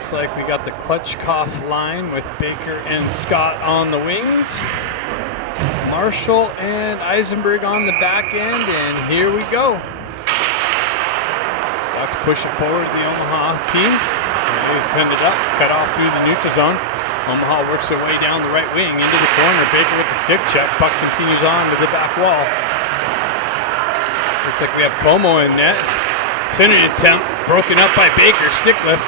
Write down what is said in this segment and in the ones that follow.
Looks like we got the Klutchkoff line with Baker and Scott on the wings. Marshall and Eisenberg on the back end, and here we go. Let's push it forward to the Omaha team. They send it up, cut off through the neutral zone. Omaha works their way down the right wing into the corner. Baker with the stick check. Puck continues on to the back wall. Looks like we have Como in net. Centered attempt broken up by Baker. Stick lift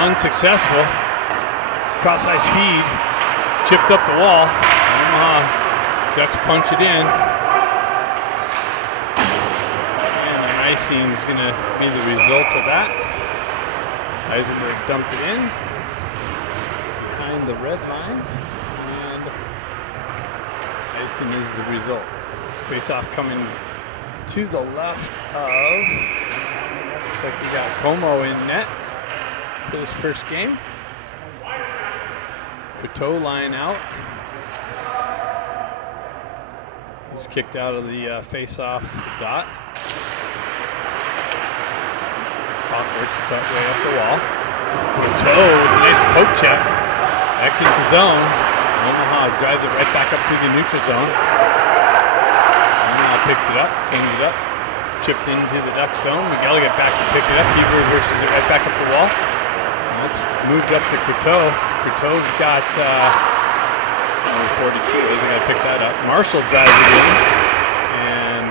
unsuccessful. Cross ice feed chipped up the wall. Omaha Ducks punch it in. And an icing is going to be the result of that. Eisenberg dumped it in behind the red line. And icing is the result. Face-off coming to the left of, looks like we got Como in net for this first game. Coteau line out. He's kicked out of the face-off dot. Puck works its way up the wall. Coteau with a nice poke check. Exits the zone. Omaha drives it right back up through the neutral zone. Omaha picks it up, sends it up. Chipped into the Duck zone. Miguel get back to pick it up. He reverses it right back up the wall. And that's moved up to Coteau. Coteau's got 42, he's got to pick that up. Marshall drives it in, and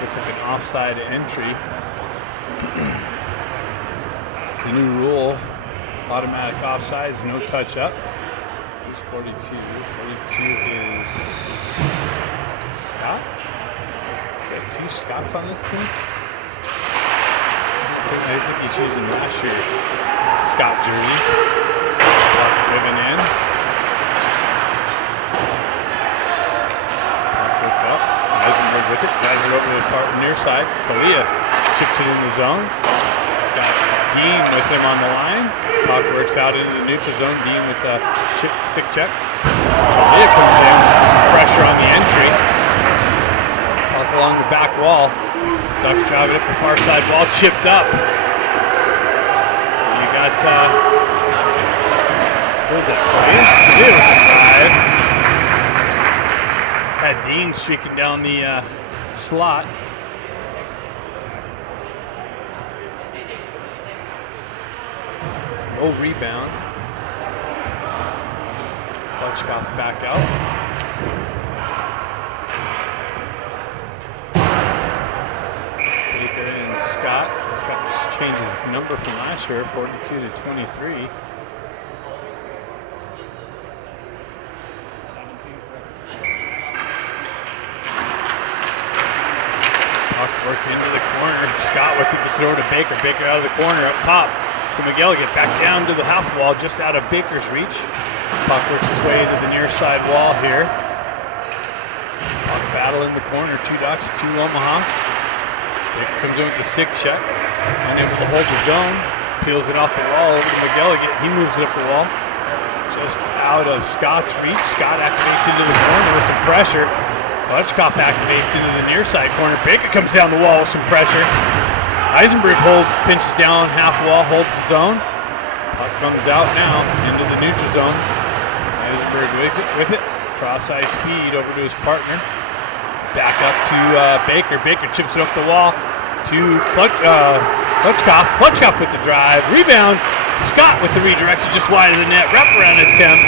looks like an offside entry. The new rule, automatic offsides, no touch up. Who's 42? 42 is Scott. We have two Scotts on this team. I think he's using last year Scott jerseys. Driven in. Eisenberg with it, drives it over to the far near side. Kalia chips it in the zone. He's got Dean with him on the line. Puck works out into the neutral zone. Dean with a stick check. Kalia comes in, some pressure on the entry. Puck along the back wall. Ducks drive it up the far side wall, chipped up. You got, what is that, Kalia? Drive. Had Dean streaking down the slot. No rebound. Klutchkoff back out. Baker and Scott. Scott changes his number from last year, 42 to 23. Worked into the corner. Scott with it, gets it over to Baker. Baker out of the corner up top to Miguel. Get back down to the half wall, just out of Baker's reach. Puck works his way to the near side wall here. Puck battle in the corner. Two Ducks, two Omaha. Baker comes in with the stick check. Unable to hold the zone. Peels it off the wall over to Miguel. He moves it up the wall. Just out of Scott's reach. Scott activates into the corner with some pressure. Klutchkoff activates into the near side corner. Baker comes down the wall with some pressure. Eisenberg pinches down half wall, holds the zone. Puck comes out now into the neutral zone. Eisenberg with it. Cross ice feed over to his partner. Back up to Baker. Baker chips it off the wall to Klutchkoff. Klutchkoff with the drive. Rebound. Scott with the redirection just wide of the net. Wraparound attempt.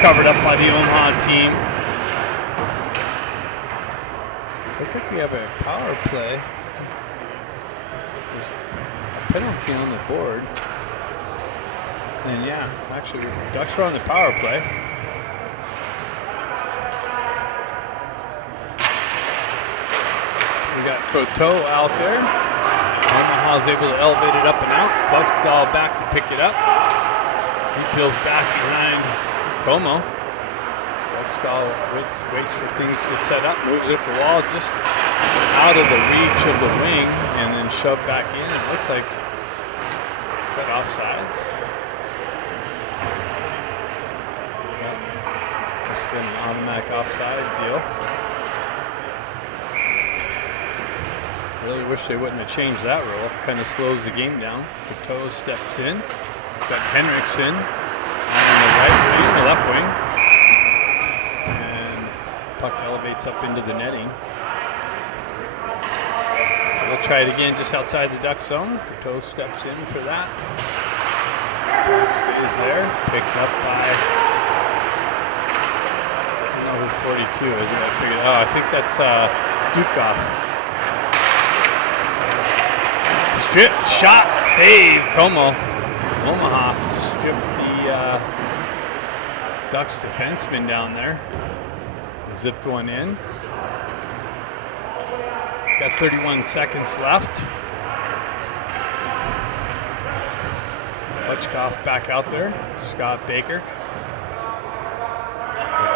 Covered up by the Omaha team. Looks like we have a power play. There's a penalty on the board. And yeah, actually, Ducks are on the power play. We got Coteau out there. Omaha's able to elevate it up and out. Klutchkoff back to pick it up. He peels back behind Como. Waits for things to set up, moves it up the wall, just out of the reach of the wing, and then shoved back in. It looks like, is that offsides? Yeah. Must have been an automatic offside deal. Really wish they wouldn't have changed that rule. Kind of slows the game down. Coteau steps in. Got Henriksen on the right wing, the left wing. And puck elevates up into the netting. So we'll try it again just outside the Duck zone. Coteau steps in for that. Stays there. Picked up by, I don't know who 42 is. I think that's Dukoff. Strip, shot, save, Como. Omaha stripped the Ducks defenseman down there. Zipped one in. Got 31 seconds left. Klitschkoff back out there. Scott Baker.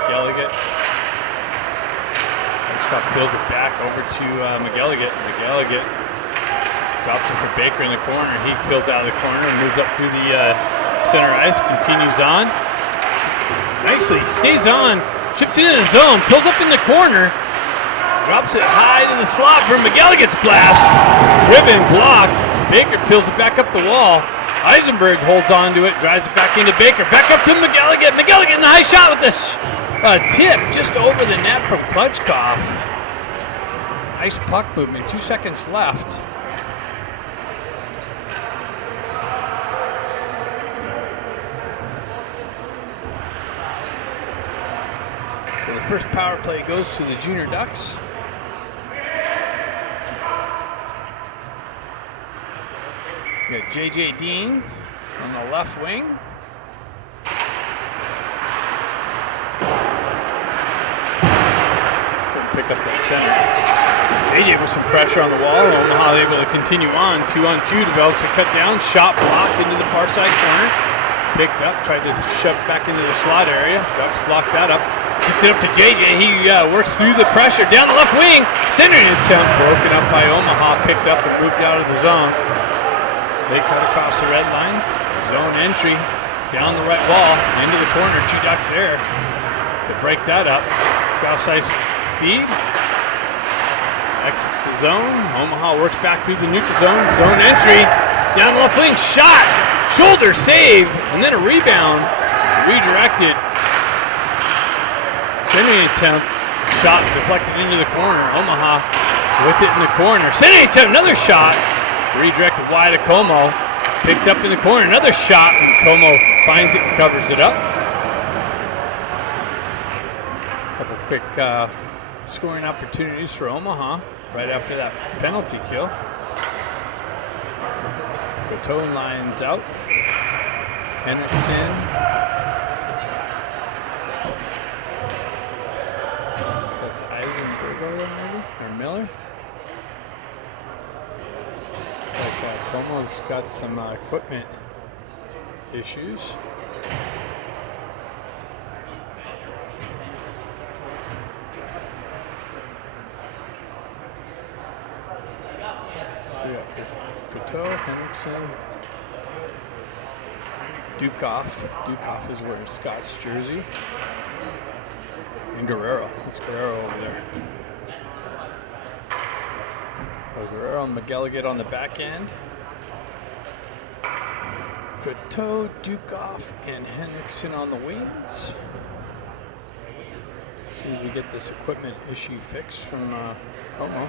McGilligan. Klitschkoff peels it back over to McGilligan. McGilligan drops it for Baker in the corner. He peels out of the corner and moves up through the center ice. Continues on. Nicely. Stays on. Chips into the zone. Pulls up in the corner. Drops it high to the slot for McGilligan's blast. Driven, blocked. Baker peels it back up the wall. Eisenberg holds on to it. Drives it back into Baker. Back up to McGilligan. McGilligan, high shot with this tip just over the net from Klitschkoff. Nice puck movement. 2 seconds left. So the first power play goes to the Junior Ducks. We got J.J. Dean on the left wing. Couldn't pick up that center. J.J. with some pressure on the wall. Omaha able to continue on. 2-on-2 develops a cut down. Shot blocked into the far side corner. Picked up, tried to shove it back into the slot area. Ducks blocked that up. Gets it up to J.J. He works through the pressure. Down the left wing. Centering attempt broken up by Omaha. Picked up and moved out of the zone. They cut across the red line. Zone entry. Down the right wall. Into the corner. 2 Ducks there to break that up. Cross ice feed. Exits the zone. Omaha works back through the neutral zone. Zone entry. Down the left wing. Shot. Shoulder save. And then a rebound. Redirected. Centering attempt. Shot deflected into the corner. Omaha with it in the corner. Centering attempt. Another shot. Redirected wide to Como. Picked up in the corner. Another shot. And Como finds it and covers it up. Couple quick scoring opportunities for Omaha right after that penalty kill. Coteau lines out. Henriksen. That's Eisenberg over there maybe? Or Miller? Looks like Como's got some equipment issues. Coteau, Henriksen, Dukoff. Dukoff is wearing Scott's jersey. And Guerrero. It's Guerrero over there. Guerrero and McGilligan on the back end. Coteau, Dukoff, and Henriksen on the wings. As soon as we get this equipment issue fixed from Como.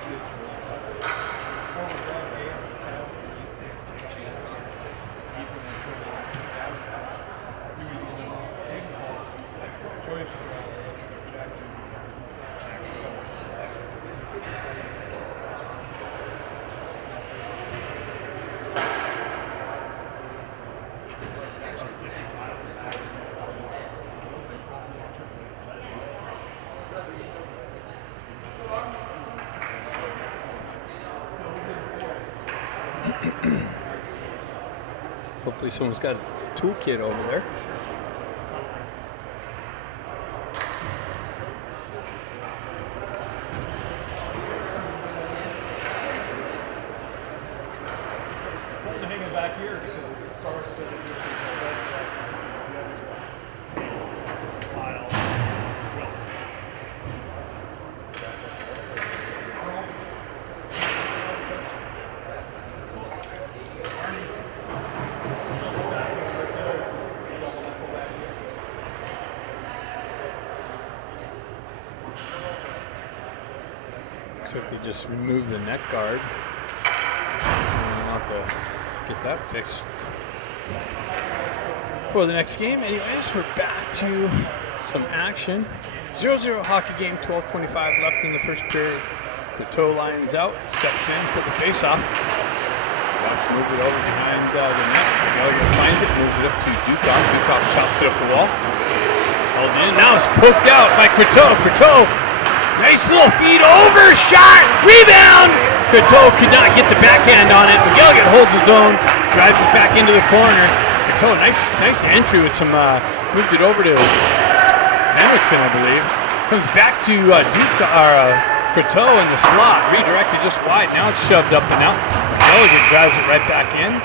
Hopefully someone's got a toolkit over there. Looks like they just removed the net guard. I'll have to get that fixed for the next game. Anyways, we're back to some action. 0-0 hockey game, 12:25 left in the first period. The toe lines out, steps in for the face-off. Ducks move it over behind the net. Gallagher finds it, moves it up to Dukov. Dukov chops it up the wall. Held in, now it's poked out by Croteau. Croteau, nice little feed over, shot, rebound! Croteau could not get the backhand on it. McGilligan holds his own, drives it back into the corner. Croteau, nice entry with some, moved it over to Henriksen, I believe. Comes back to Croteau in the slot, redirected just wide. Now it's shoved up and out. McGilligan drives it right back in.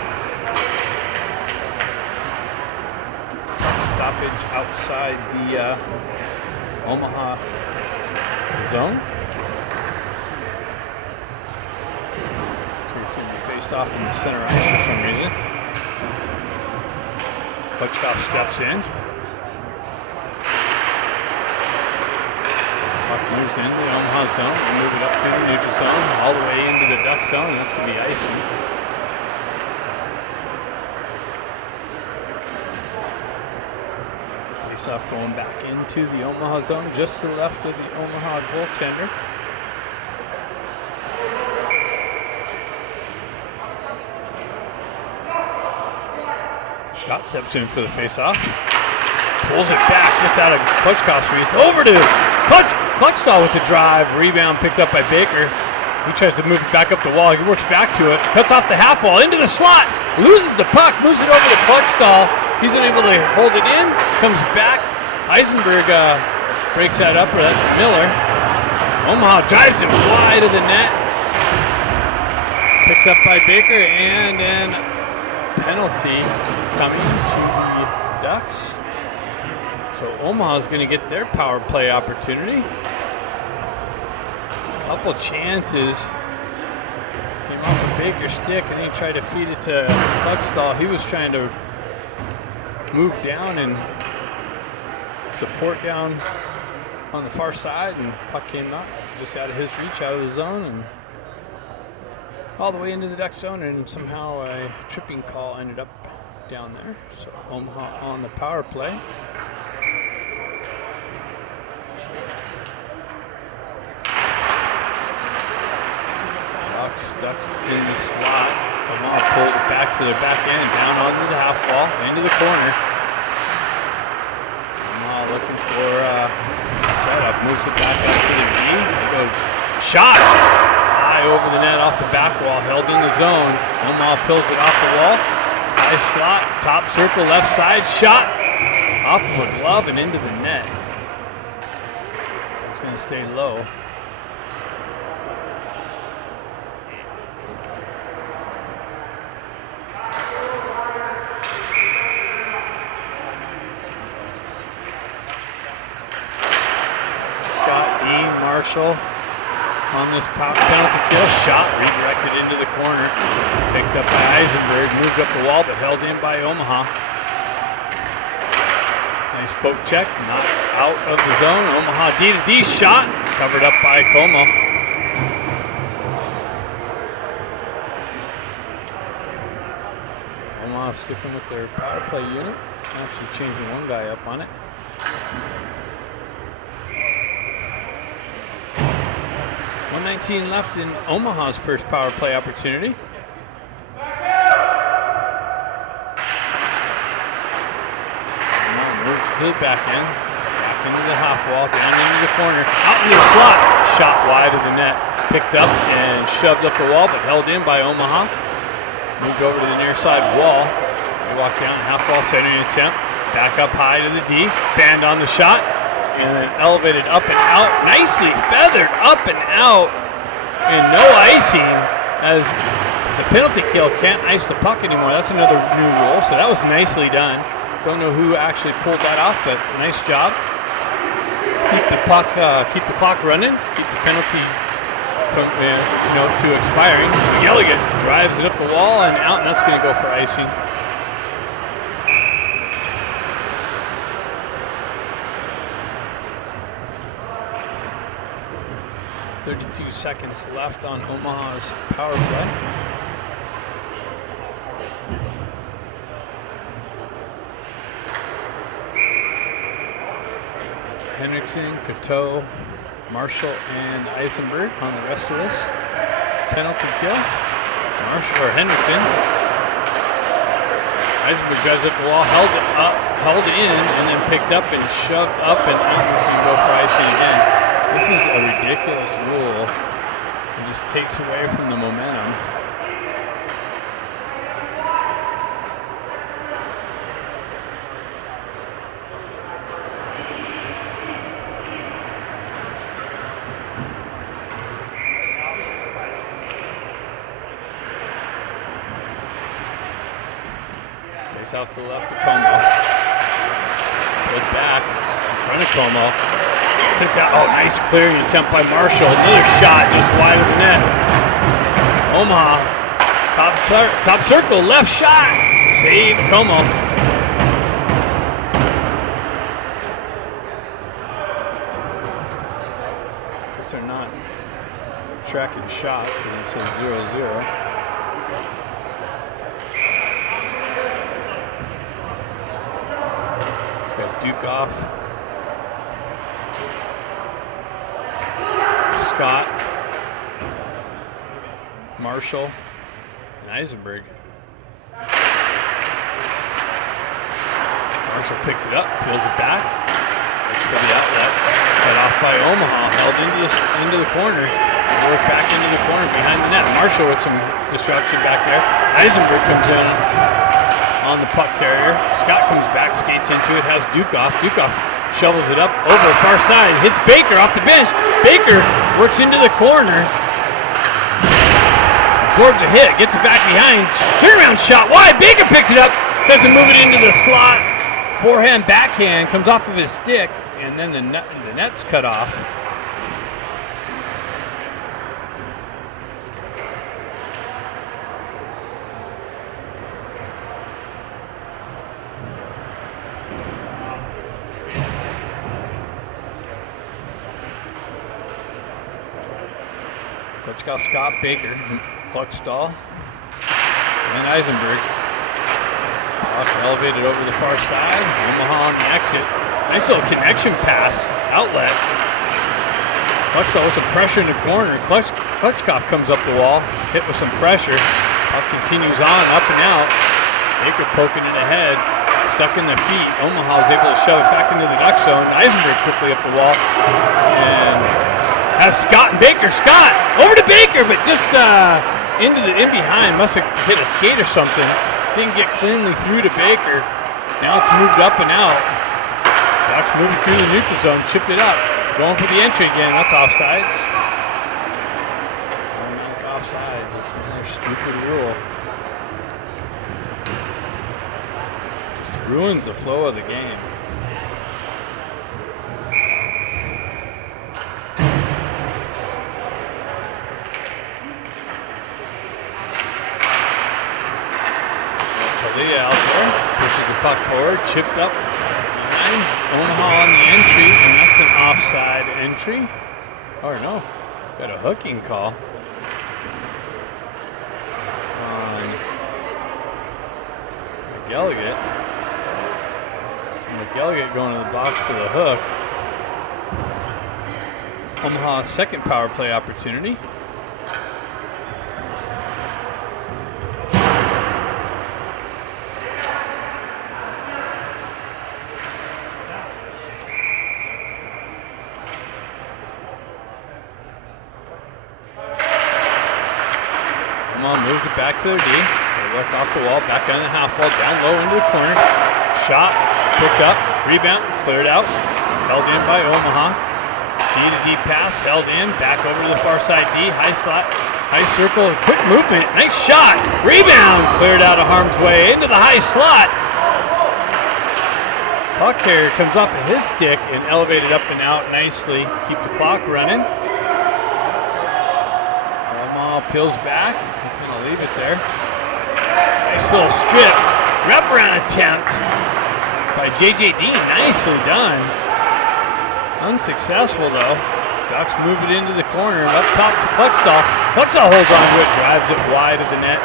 Stoppage outside the Omaha zone. So it's going to be faced off in the center ice for some reason. Klitschko steps in. Puck moves into the Omaha zone. We move it up to the neutral zone, all the way into the Duck zone. That's going to be icing. Face-off going back into the Omaha zone, just to the left of the Omaha goaltender. Scott steps in for the face-off. Pulls it back just out of Klitschko's reach. Over to Klitschko with the drive. Rebound picked up by Baker. He tries to move it back up the wall. He works back to it. Cuts off the half wall into the slot. Loses the puck. Moves it over to Klitschko. He's unable to hold it in. Comes back. Eisenberg breaks that up. Or that's Miller. Omaha drives it wide of the net. Picked up by Baker. And then penalty coming to the Ducks. So Omaha's going to get their power play opportunity. Couple chances. Came off a Baker's stick and he tried to feed it to Klitschko. He was trying to move down and support down on the far side, and puck came up just out of his reach, out of the zone, and all the way into the Duck zone, and somehow a tripping call ended up down there. So Omaha on the power play. Stuck in the slot. Omaha pulls it back to the back end, down onto the half wall, into the corner. Omaha looking for a setup, moves it back up to the D. There goes shot high over the net off the back wall, held in the zone. Omaha pulls it off the wall. High slot, top circle, left side, shot off of a glove and into the net. So it's going to stay low. Marshall on this penalty kill. Shot redirected into the corner. Picked up by Eisenberg. Moved up the wall but held in by Omaha. Nice poke check. Not out of the zone. Omaha D-to-D shot. Covered up by Como. Omaha sticking with their power play unit. Actually changing one guy up on it. 1:19 left in Omaha's first power play opportunity. Moves to the back end, back into the half wall, down into the corner, out into the slot. Shot wide of the net, picked up and shoved up the wall, but held in by Omaha. Moved over to the near side wall. They walk down half wall, centering attempt, back up high to the D, fanned on the shot. And then elevated up and out, nicely feathered up and out, and no icing, as the penalty kill can't ice the puck anymore. That's another new rule, so that was nicely done. Don't know who actually pulled that off, but nice job. Keep the puck, keep the clock running, keep the penalty from to expiring. Gilligan drives it up the wall and out, and that's going to go for icing. 32 seconds left on Omaha's power play. Henriksen, Coteau, Marshall, and Eisenberg on the rest of this penalty kill. Marshall or Henriksen. Eisenberg drives up the wall, held in, and then picked up and shoved up and out. He's going to go for icing again. This is a ridiculous rule. It just takes away from the momentum. Face out to the left of Como. Put back in front of Como. Sent out. Oh, nice clearing attempt by Marshall. Another shot just wide of the net. Omaha. Top circle. Left shot. Save Como. Guess they're not tracking shots because it says 0-0. Duke off. Scott, Marshall, and Eisenberg. Marshall picks it up, peels it back. Looks for the outlet. Cut off by Omaha. Held into the corner. Worked back into the corner behind the net. Marshall with some disruption back there. Eisenberg comes in on the puck carrier. Scott comes back, skates into it, has Duke off. Duke off shovels it up over the far side, hits Baker off the bench. Baker works into the corner, absorbs a hit, gets it back behind, turnaround shot wide. Baker picks it up, tries to move it into the slot. Forehand, backhand, comes off of his stick, and then the net's cut off. Scott, Baker, Kluckstall, and Eisenberg. Puck elevated over the far side. Omaha on the exit. Nice little connection pass. Outlet. Kluckstall with some pressure in the corner. Klutchkov comes up the wall, hit with some pressure. Puck continues on, up and out. Baker poking it ahead. Stuck in the feet. Omaha is able to shove it back into the duck zone. Eisenberg quickly up the wall. And has Scott and Baker. Scott over to Baker, but just in behind. Must have hit a skate or something. Didn't get cleanly through to Baker. Now it's moved up and out. Ducks moving through the neutral zone. Chipped it up. Going for the entry again. That's offsides. Automatic offsides. That's another stupid rule. This ruins the flow of the game. Out there, pushes the puck forward, chipped up behind Omaha on the entry, and that's an offside entry. Or no, got a hooking call on McElligott. So McElligott going to the box for the hook. Omaha's second power play opportunity. Moves it back to their D. They look off the wall, back on the half wall, down low into the corner. Shot, picked up, rebound, cleared out. Held in by Omaha. D to D pass, held in, back over to the far side D, high slot, high circle, quick movement, nice shot. Rebound, cleared out of harm's way into the high slot. Puck carrier comes off of his stick and elevated up and out nicely to keep the clock running. Omaha peels back. Leave it there. Nice little strip. Wraparound attempt by JJD. Nicely done. Unsuccessful though. Ducks move it into the corner, up top to Klextall. Klextall holds on to it, drives it wide of the net.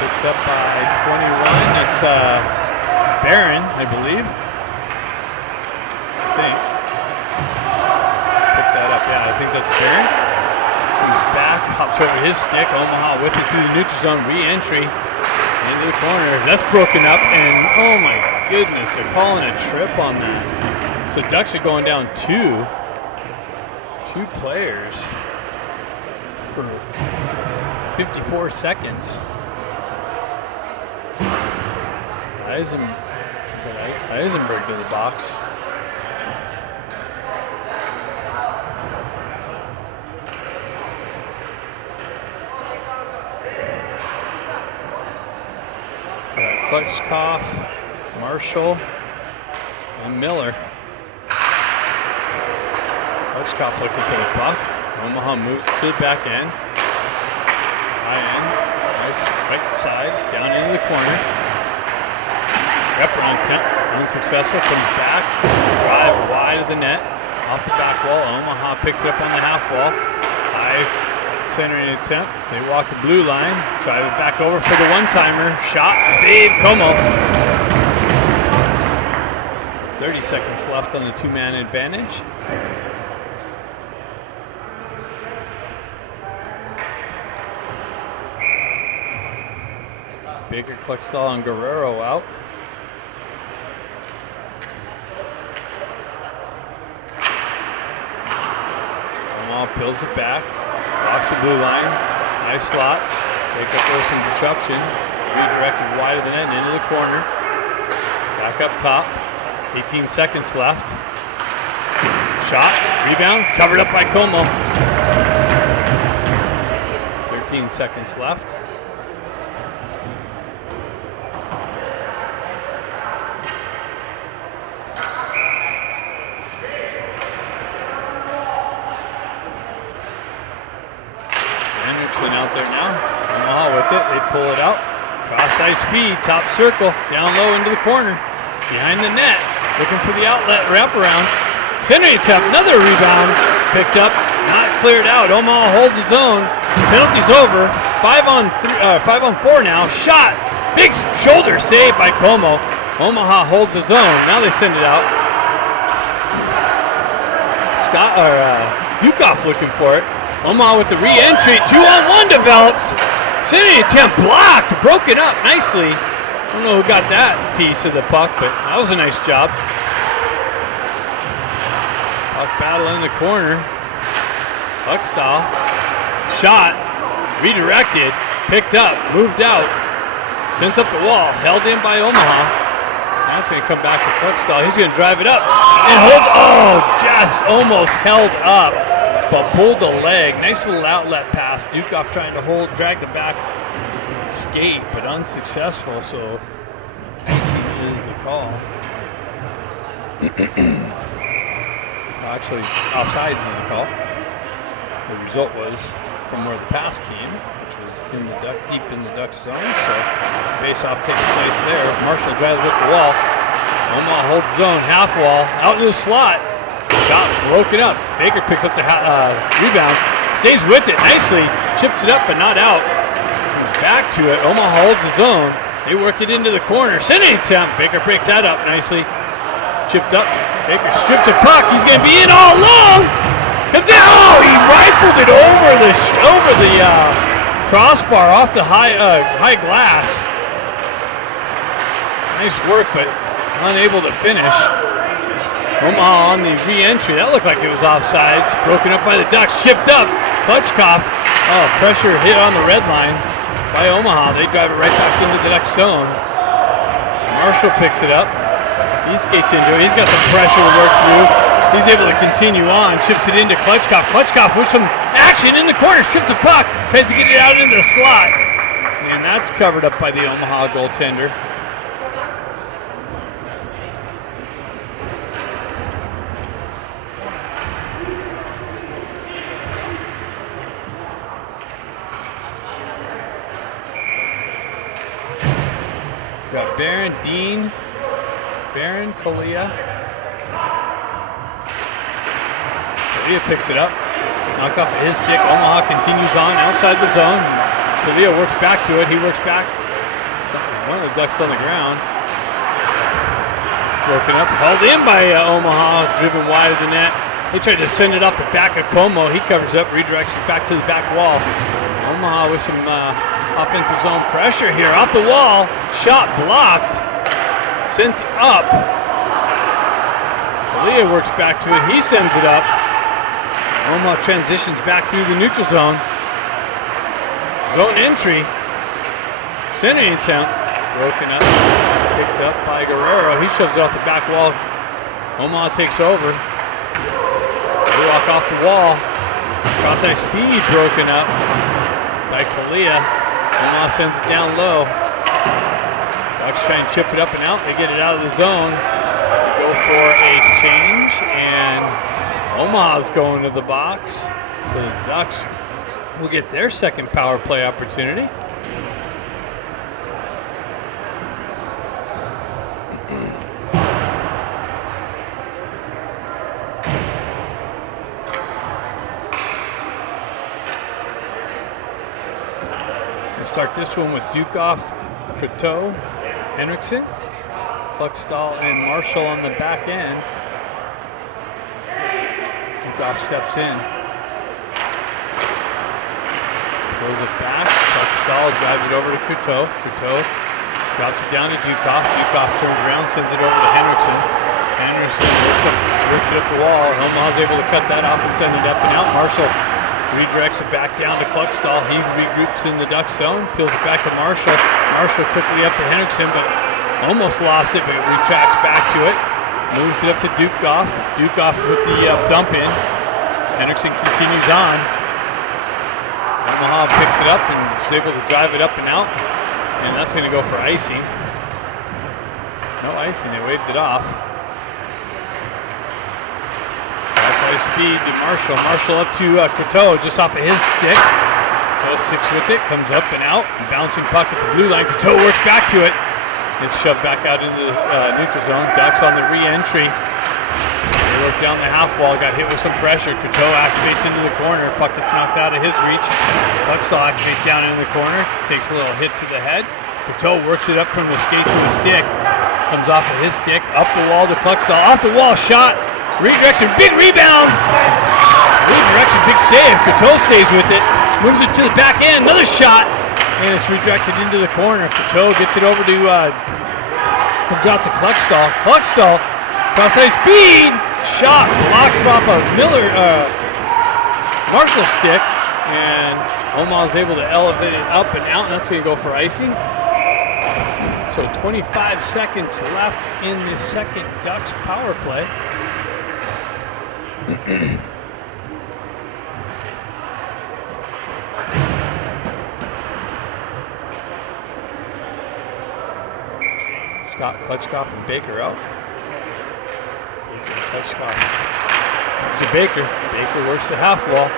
Picked up by 21. That's Barron, I believe. I think. Pick that up, yeah, I think that's Barron. Comes back, hops over his stick. Omaha with it through the neutral zone, re-entry into the corner. That's broken up, and oh my goodness, they're calling a trip on that. So Ducks are going down two players for 54 seconds. Eisenberg to the box. Klutchkoff, Marshall, and Miller. Klutchkoff looking for the puck. Omaha moves to the back end. High end, right side, down into the corner. Wraparound attempt, unsuccessful, comes back, drive wide of the net, off the back wall. Omaha picks it up on the half wall. High centering attempt. They walk the blue line, drive it back over for the one-timer. Shot, save, Como. 30 seconds left on the two-man advantage. Baker, Klextall, and Guerrero out. Peels it back, blocks the blue line, nice slot. Take up there some disruption, redirected wide of the net and into the corner. Back up top, 18 seconds left. Shot, rebound, covered up by Como. 13 seconds left. Out there now. Omaha with it. They pull it out. Cross-ice feed. Top circle. Down low into the corner. Behind the net. Looking for the outlet. Wraparound. Centering attempt. Another rebound. Picked up. Not cleared out. Omaha holds his own. Penalty's over. 5 on 4 now. Shot. Big shoulder save by Como. Omaha holds his own. Now they send it out. Dukoff looking for it. Omaha with the re-entry, 2-on-1 develops. Centering attempt blocked, broken up nicely. I don't know who got that piece of the puck, but that was a nice job. Puck battle in the corner. Klextall, shot, redirected, picked up, moved out, sent up the wall, held in by Omaha. That's going to come back to Klextall. He's going to drive it up and hold. Just almost held up, but pulled the leg. Nice little outlet pass. Dukoff trying to drag the back skate, but unsuccessful. So icing is the call. Actually, offsides is the call. The result was from where the pass came, which was deep in the Ducks zone. So face-off takes place there. Marshall drives up the wall. Omaha holds his own half wall out in the slot. Shot broken up. Baker picks up the rebound, stays with it nicely, chips it up but not out. Comes back to it. Omaha holds his own. They work it into the corner. Sending attempt. Baker breaks that up nicely. Chipped up. Baker strips a puck. He's going to be in all alone. Comes in. Oh, he rifled it over the crossbar off the high glass. Nice work, but unable to finish. Omaha on the re-entry. That looked like it was offsides. Broken up by the Ducks. Chipped up. Klutchkoff. Oh, pressure hit on the red line by Omaha. They drive it right back into the Ducks zone. Marshall picks it up. He skates into it. He's got some pressure to work through. He's able to continue on. Chips it into Klutchkoff. Klutchkoff with some action in the corner. Strips the puck. Tries to get it out into the slot. And that's covered up by the Omaha goaltender. Got Barron, Dean, Kalia. Kalia picks it up. Knocked off of his stick. Omaha continues on outside the zone. Kalia works back to it. He works back. One of the Ducks on the ground. It's broken up. Held in by Omaha. Driven wide of the net. They tried to send it off the back of Como. He covers up, redirects it back to the back wall. Omaha with some offensive zone pressure here. Off the wall. Shot blocked. Sent up. Kalia works back to it. He sends it up. Omaha transitions back through the neutral zone. Zone entry. Centering attempt. Broken up. Picked up by Guerrero. He shoves it off the back wall. Omaha takes over. They walk off the wall. Cross-ice feed broken up by Kalia. Omaha sends it down low. Ducks try and chip it up and out. They get it out of the zone. They go for a change, and Omaha's going to the box. So the Ducks will get their second power play opportunity. Start this one with Dukoff, Croteau, Henriksen, Kluckstall, and Marshall on the back end. Dukoff steps in. Pulls it back. Kluckstall drives it over to Croteau. Croteau drops it down to Dukoff. Dukoff turns around, sends it over to Henriksen. Henriksen works it up the wall. Omaha's able to cut that off and send it up and out. Marshall redirects it back down to Kluckstall. He regroups in the Duck zone, peels it back to Marshall. Marshall quickly up to Henriksen, but almost lost it, but retracts back to it. Moves it up to Dukoff. Dukoff with the dump in. Henriksen continues on. Omaha picks it up and is able to drive it up and out. And that's going to go for icing. No icing, they waved it off. Nice feed to Marshall. Marshall up to Croteau, just off of his stick. Croteau sticks with it, comes up and out. And bouncing puck at the blue line. Croteau works back to it. It's shoved back out into the neutral zone. Ducks on the re-entry. They work down the half wall, got hit with some pressure. Croteau activates into the corner. Puck gets knocked out of his reach. Kluckstall activates down into the corner. Takes a little hit to the head. Croteau works it up from the skate to the stick. Comes off of his stick, up the wall to Kluckstall. Off the wall, shot. Redirection, big rebound. Redirection, big save. Croteau stays with it. Moves it to the back end. Another shot. And it's redirected into the corner. Croteau gets it over to, comes out to Kluckstall. Kluckstall, cross-ice feed. Shot blocked off of Marshall's stick. And Omaha's able to elevate it up and out. And that's going to go for icing. So 25 seconds left in the second Ducks power play. Scott, Klutchkoff, and Baker out. Baker and Klutchkoff. Comes to Baker. Baker works the half wall.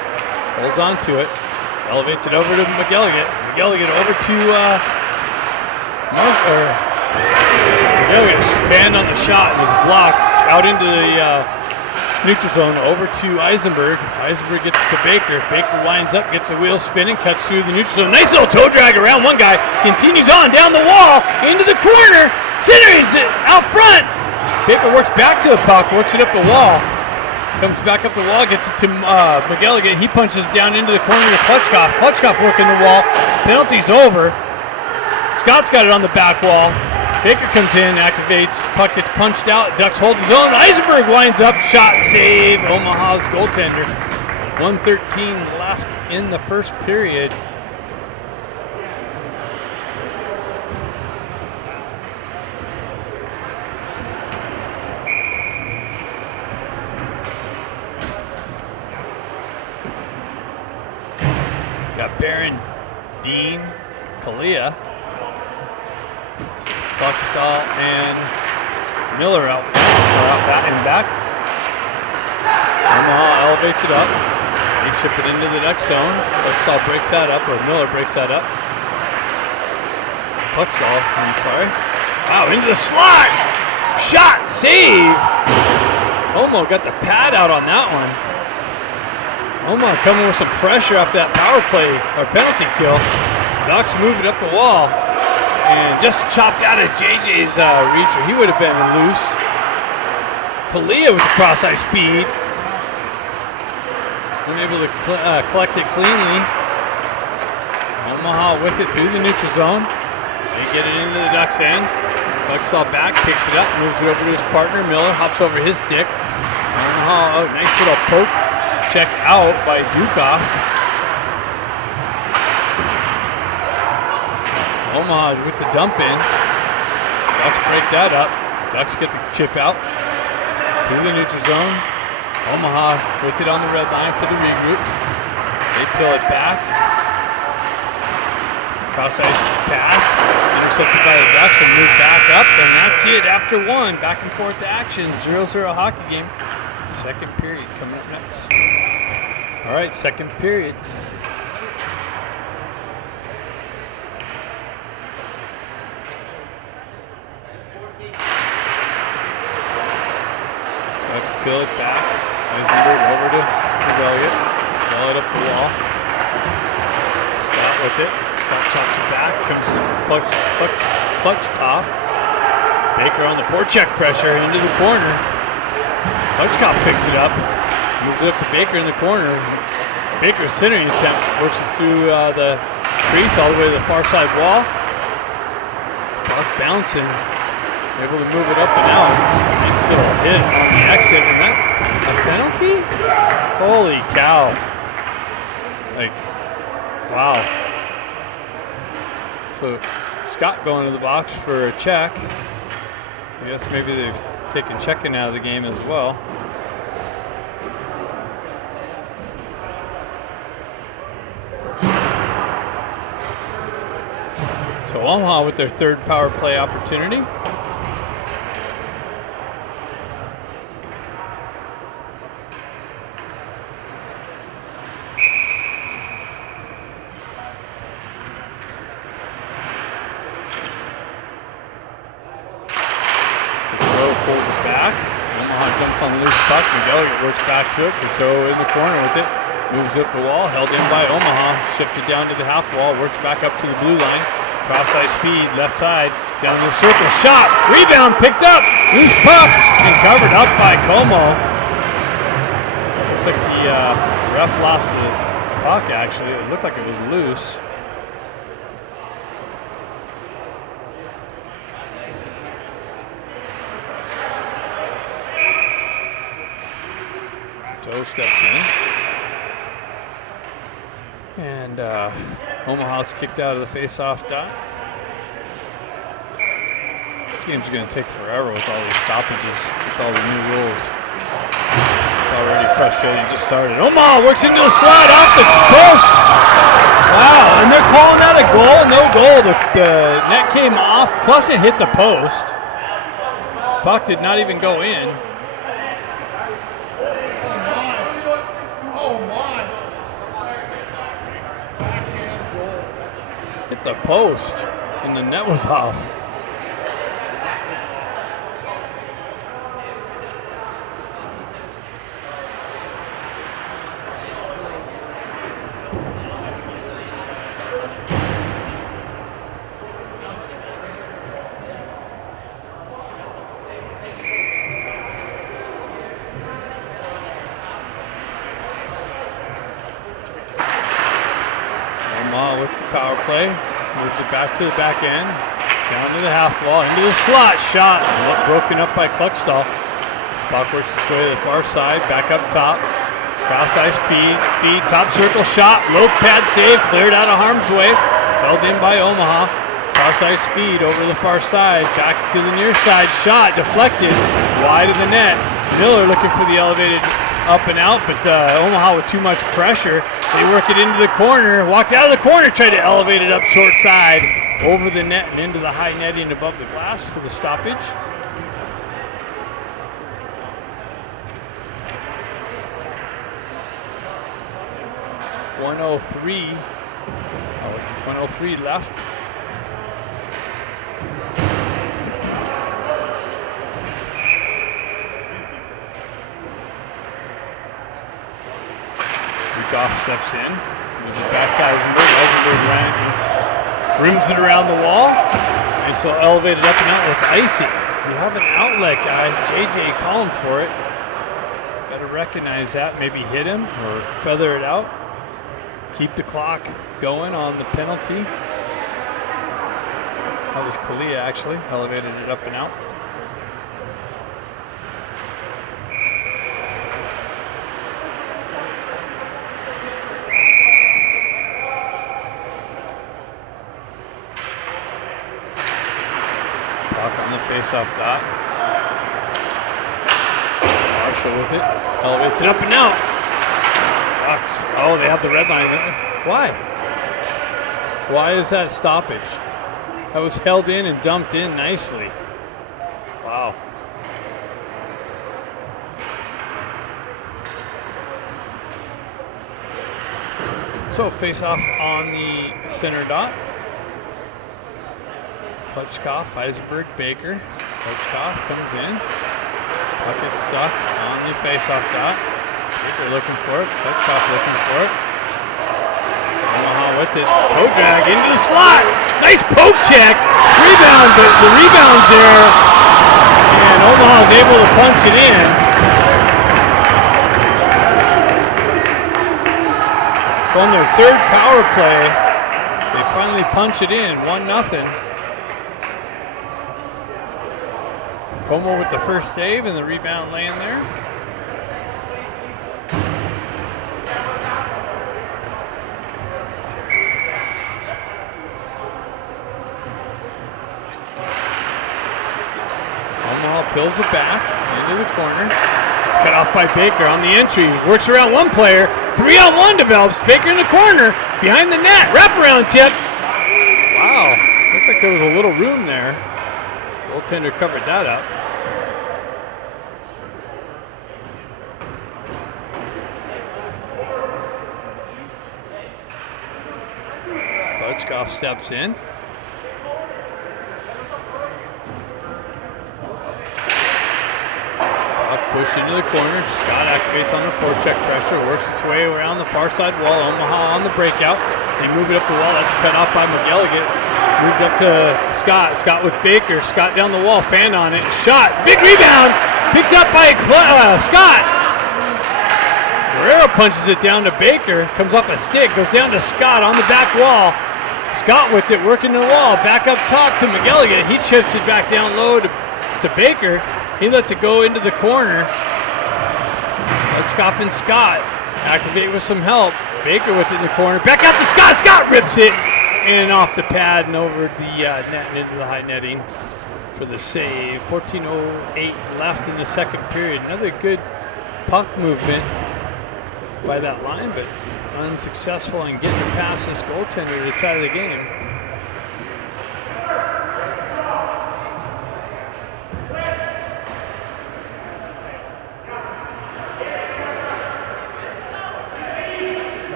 Holds on to it. Elevates it over to McGilligan. McGilligan over to McGilligan. Fanned on the shot and is blocked out into the neutral zone over to Eisenberg. Eisenberg gets to Baker. Baker winds up, gets a wheel spinning, cuts through the neutral zone. Nice little toe drag around one guy. Continues on down the wall, into the corner. Centers it out front. Baker works back to the puck, works it up the wall. Comes back up the wall, gets it to McGilligan. He punches down into the corner to Klutchkoff. Klutchkoff working the wall. Penalty's over. Scott's got it on the back wall. Baker comes in, activates, puck gets punched out, Ducks hold his own. Eisenberg winds up, shot, save, Omaha's goaltender. 1:13 left in the first period. Got Barron, Dean, Kalia, Kluckstall, and Miller out back and back. Omaha elevates it up. They chip it into the next zone. Kluckstall breaks that up, or Miller breaks that up. Kluckstall, I'm sorry. Wow, into the slot! Shot, save! Como got the pad out on that one. Omaha coming with some pressure off that power play or penalty kill. Ducks move it up the wall and just chopped out of JJ's reacher. He would have been loose. Talia with the cross ice feed. Unable to collect it cleanly. Omaha with it through the neutral zone. They get it into the Ducks end. Ducksaw back, picks it up, moves it over to his partner. Miller hops over his stick. Omaha, nice little poke check out by Dukoff. Omaha with the dump in. Ducks break that up. Ducks get the chip out through the neutral zone. Omaha with it on the red line for the regroup. They peel it back. Cross ice pass. Intercepted by the Ducks and moved back up. And that's it after one. Back and forth action. 0-0 hockey game. Second period coming up next. All right, second period. Ducks peel it back. Eisenberg over to Elliott. Ball it up the wall. Scott with it. Scott chops it back. Comes clutch off. Baker on the forecheck pressure into the corner. Klutchkov picks it up. Moves it up to Baker in the corner. Baker's centering attempt works it through the crease all the way to the far side wall. Buck bouncing. Able to move it up and out. Nice little hit on the exit, and that's a penalty? Holy cow. Like, wow. So Scott going to the box for a check. I guess maybe they've taken checking out of the game as well. So Omaha with their third power play opportunity. Pulls it back. Omaha jumps on the loose puck. McGilligan works back to it. Coteau in the corner with it. Moves up the wall. Held in by Omaha. Shifted down to the half wall. Works back up to the blue line. Cross ice feed. Left side. Down the circle. Shot. Rebound. Picked up. Loose puck. And covered up by Como. Looks like the ref lost the puck actually. It looked like it was loose. Steps in. And Omaha's kicked out of the face-off dot. This game's going to take forever with all these stoppages, with all the new rules. It's already frustrating, just started. Omaha works into a slide off the post. Wow, and they're calling that a goal? No goal. The net came off, plus it hit the post. Puck did not even go in. Hit the post, and the net was off. Omaha with the power play. Moves it back to the back end. Down to the half wall. Into the slot. Shot. Broken up by Kluckstall. Puck works its way to the far side. Back up top. Cross ice feed. Top circle shot. Low pad save. Cleared out of harm's way. Held in by Omaha. Cross ice feed over the far side. Back to the near side. Shot. Deflected. Wide of the net. Miller looking for the elevated up and out, but Omaha with too much pressure. They work it into the corner, walked out of the corner, tried to elevate it up short side, over the net and into the high netting above the glass for the stoppage. .103 left. Goff steps in. Moves it back to Eisenberg. Eisenberg rims it around the wall. And so elevated up and out. It's icing. You have an outlet guy. JJ calling for it. Got to recognize that. Maybe hit him or feather it out. Keep the clock going on the penalty. That was Kalia actually. Elevated it up and out. On the face-off dot. Marshall with it. Elevates it up and out. Ducks. Oh, they have the red line. Why? Why is that stoppage? That was held in and dumped in nicely. Wow. So face-off on the center dot. Klutchkoff, Eisenberg, Baker. Klutchkoff comes in. Puck gets stuck on the face-off dot. Baker looking for it. Klutchkoff looking for it. Omaha with it. Toe drag into the slot. Nice poke check. Rebound, but the rebound's there. And Omaha's able to punch it in. So on their third power play, they finally punch it in. 1-0. Como with the first save and the rebound laying there. Omaha pulls it back into the corner. It's cut off by Baker on the entry. Works around one player. 3-on-1 develops. Baker in the corner behind the net. Wraparound tip. Wow. Looked like there was a little room there. Goaltender covered that up. Klutchkoff steps in. Puck pushed into the corner. Scott activates on the forecheck pressure. Works its way around the far side wall. Omaha on the breakout. They move it up the wall. That's cut off by McGilligan. Moved up to Scott. Scott with Baker. Scott down the wall. Fan on it. Shot. Big rebound. Picked up by Scott. Guerrero punches it down to Baker. Comes off a stick. Goes down to Scott on the back wall. Scott with it. Working the wall. Back up top to McGilligan. He chips it back down low to Baker. He lets it go into the corner. Klutchkoff and Scott activate with some help. Baker with it in the corner. Back out to Scott. Scott rips it. And off the pad and over the net and into the high netting for the save. 14:08 left in the second period. Another good puck movement by that line, but unsuccessful in getting it past this goaltender to tie the game.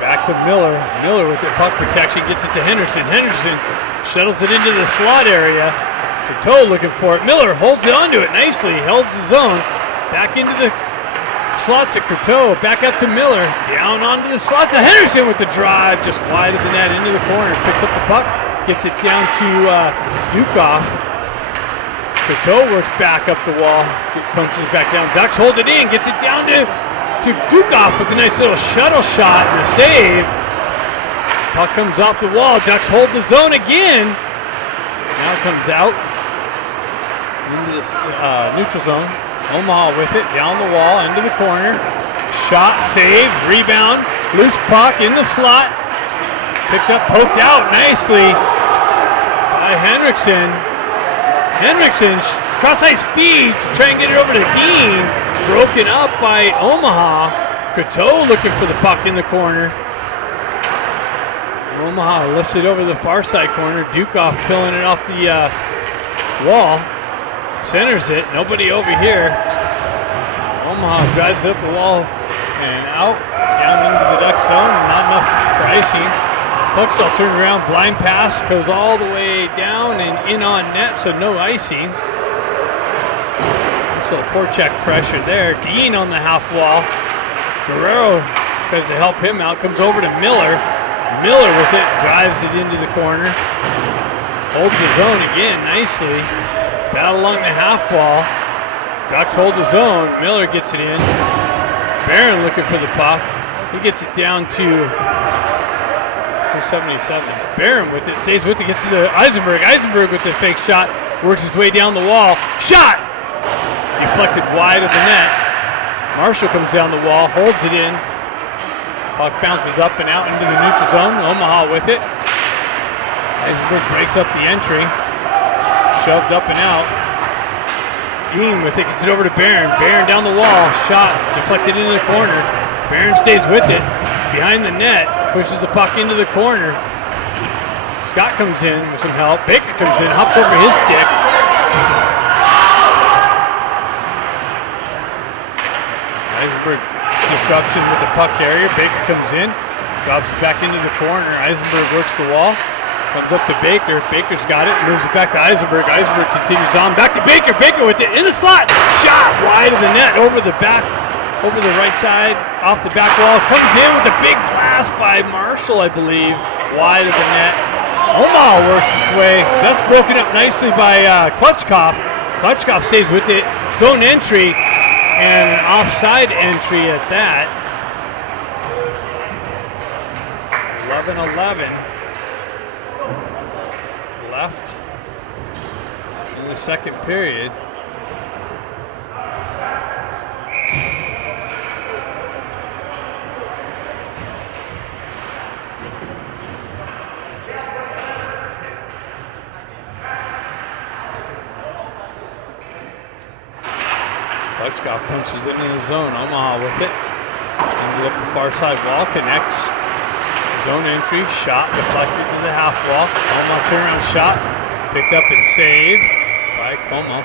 Back to Miller. Miller with the puck protection gets it to Henderson. Henderson shuttles it into the slot area. Coteau looking for it. Miller holds it onto it nicely. Holds the zone. Back into the slot to Coteau. Back up to Miller. Down onto the slot to Henderson with the drive. Just wide of the net into the corner. Picks up the puck. Gets it down to Dukoff. Coteau works back up the wall. Punches it back down. Ducks hold it in. Gets it down to Dukoff with a nice little shuttle shot and a save. Puck comes off the wall. Ducks hold the zone again. Now it comes out into the neutral zone. Omaha with it down the wall into the corner. Shot, save, rebound, loose puck in the slot. Picked up, poked out nicely by Henriksen. Henriksen cross-ice feed to try and get it over to Dean. Broken up by Omaha. Coteau looking for the puck in the corner. Omaha lifts it over the far side corner. Dukoff pulling it off the wall. Centers it. Nobody over here. Omaha drives up the wall and out. Down into the Duck zone. Not enough for icing. Puck's turned around. Blind pass goes all the way down and in on net, so no icing. So forecheck pressure there. Dean on the half wall. Guerrero tries to help him out, comes over to Miller. Miller with it, drives it into the corner. Holds his own again nicely. Battle along the half wall. Ducks hold his own. Miller gets it in. Barron looking for the puck. He gets it down to 77. Barron with it, stays with it, gets to the Eisenberg. Eisenberg with the fake shot, works his way down the wall. Shot! Deflected wide of the net. Marshall comes down the wall, holds it in. Puck bounces up and out into the neutral zone. Omaha with it. Eisenberg breaks up the entry. Shoved up and out. Dean with it, gets it over to Barron. Barron down the wall, shot, deflected into the corner. Barron stays with it, behind the net, pushes the puck into the corner. Scott comes in with some help. Baker comes in, hops over his stick. Eisenberg disruption with the puck carrier. Baker comes in, drops it back into the corner. Eisenberg works the wall. Comes up to Baker. Baker's got it. Moves it back to Eisenberg. Eisenberg continues on. Back to Baker. Baker with it in the slot. Shot wide of the net over the back, over the right side, off the back wall. Comes in with a big blast by Marshall, I believe, wide of the net. Omaha works his way. That's broken up nicely by Klutchkov. Klutchkov stays with it. Zone entry and an offside entry at that. 11-11. Left in the second period. Klutchkov punches it into the zone. Omaha with it. Sends it up the far side wall. Connects. Zone entry, shot deflected to the half wall. Como turnaround shot, picked up and saved by Como.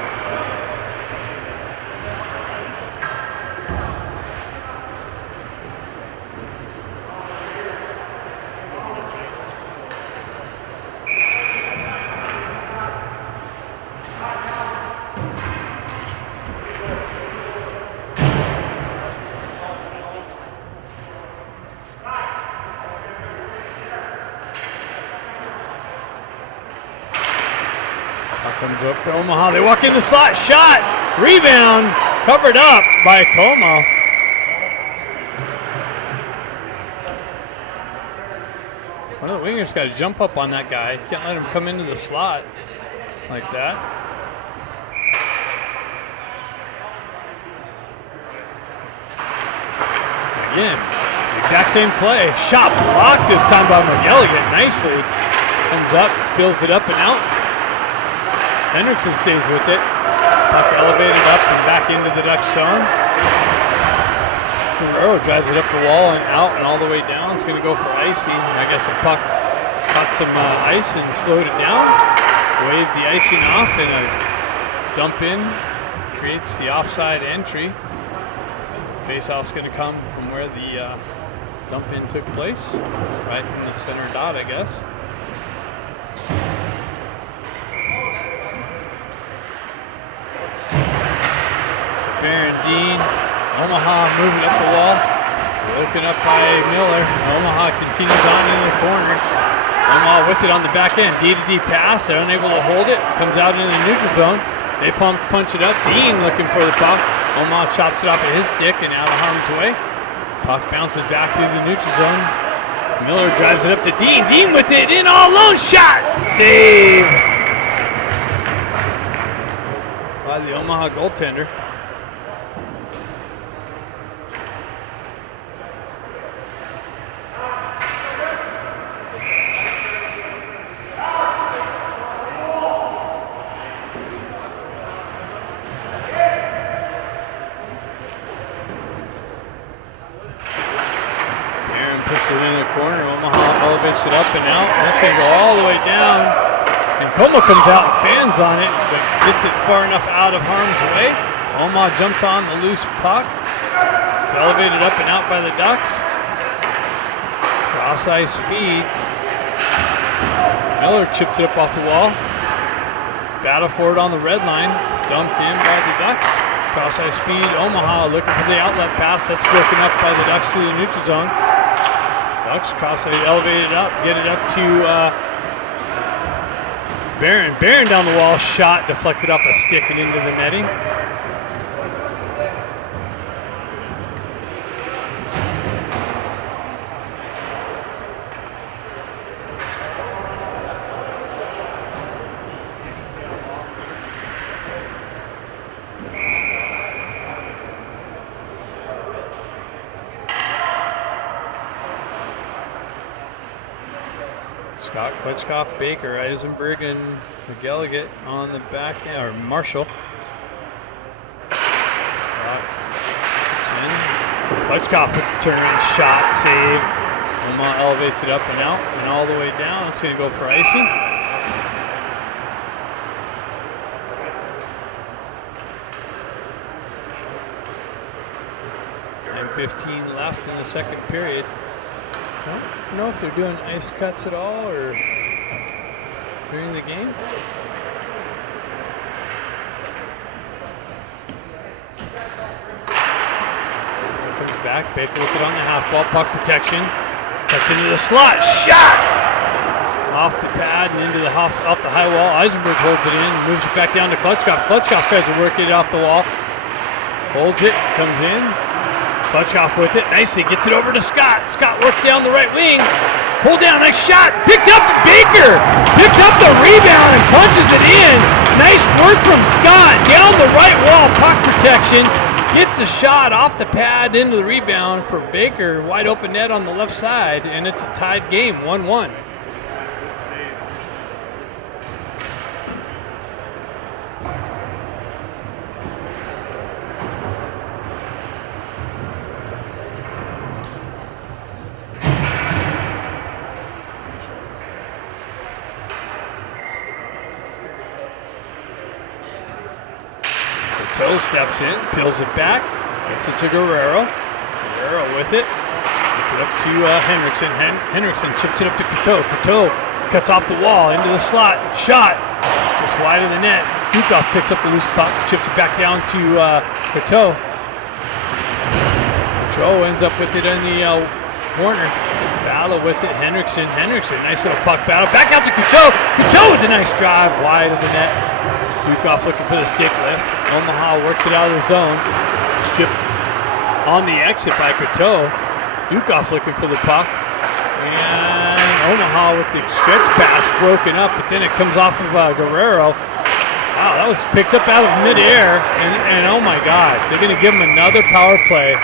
Comes up to Omaha. They walk in the slot. Shot. Rebound. Covered up by Como. One of the wingers got to jump up on that guy. Can't let him come into the slot like that. Again, exact same play. Shot blocked this time by McElligott nicely. Comes up, builds it up and out. Hendrickson stays with it. Puck elevated up and back into the Ducks zone. Guerrero drives it up the wall and out and all the way down. It's going to go for icing. I guess the puck caught some ice and slowed it down. Waved the icing off and a dump in creates the offside entry. Face-off's going to come from where the dump in took place. Right in the center dot, I guess. Barron, Dean, Omaha moving up the wall, broken up by Miller. Omaha continues on in the corner. Omaha with it on the back end. D-to-D pass, they're unable to hold it. Comes out into the neutral zone. They punch it up. Dean looking for the puck. Omaha chops it off of his stick and out of harm's way. Puck bounces back through the neutral zone. Miller drives it up to Dean. Dean with it in all alone. Shot! Save! By the Omaha goaltender. It up and out. That's going to go all the way down. And Como comes out and fans on it, but gets it far enough out of harm's way. Omaha jumps on the loose puck. It's elevated up and out by the Ducks. Cross ice feed. Miller chips it up off the wall. Battle for it on the red line. Dumped in by the Ducks. Cross ice feed. Omaha looking for the outlet pass. That's broken up by the Ducks to the neutral zone. Ducks cross ice elevated up. Get it up to Barron. Barron down the wall. Shot deflected off a stick and into the netting. Scott, Klitschkoff, Baker, Eisenberg, and McGilligan on the back end, or Marshall. Scott in. Klitschkoff with the turnaround shot, save. Omaha elevates it up and out and all the way down. It's going to go for icing. And 15 left in the second period. I don't know if they're doing ice cuts at all or during the game. Comes back, Baker with it on the half wall, puck protection. Cuts into the slot, shot! Off the pad and into the off the high wall. Eisenberg holds it in, moves it back down to Klitschkoff. Klitschkoff tries to work it off the wall. Holds it, comes in. Klitschkoff with it, nicely, gets it over to Scott. Scott works down the right wing. Pull down, nice shot, picked up Baker. Picks up the rebound and punches it in. Nice work from Scott, down the right wall, puck protection. Gets a shot off the pad into the rebound for Baker. Wide open net on the left side, and it's a tied game, 1-1. Toe steps in, peels it back, gets it to Guerrero. Guerrero with it, gets it up to Henriksen. Henriksen chips it up to Coteau. Coteau cuts off the wall into the slot. Shot just wide of the net. Dukoff picks up the loose puck, chips it back down to Coteau. Coteau ends up with it in the corner. Battle with it, Henriksen. Nice little puck battle. Back out to Coteau. Coteau with a nice drive wide of the net. Dukoff looking for the stick lift. Omaha works it out of the zone. Stripped on the exit by Coteau. Dukoff looking for the puck. And Omaha with the stretch pass broken up, but then it comes off of Guerrero. Wow, that was picked up out of midair. And oh my God, they're going to give him another power play.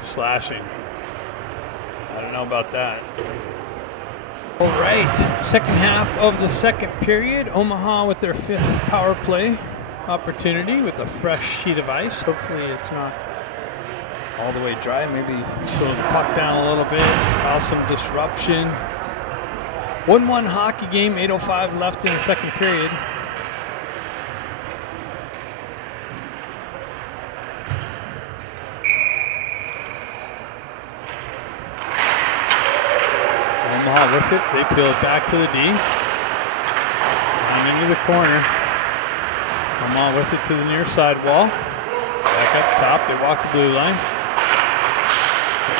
Slashing. I don't know about that. All right, second half of the second period. Omaha with their fifth power play opportunity with a fresh sheet of ice. Hopefully it's not all the way dry. Maybe slow the puck down a little bit, cause some disruption. 1-1 hockey game, 8:05 left in the second period. Omaha with it, they peel it back to the D. Down into the corner. Omaha with it to the near side wall. Back up top, they walk the blue line.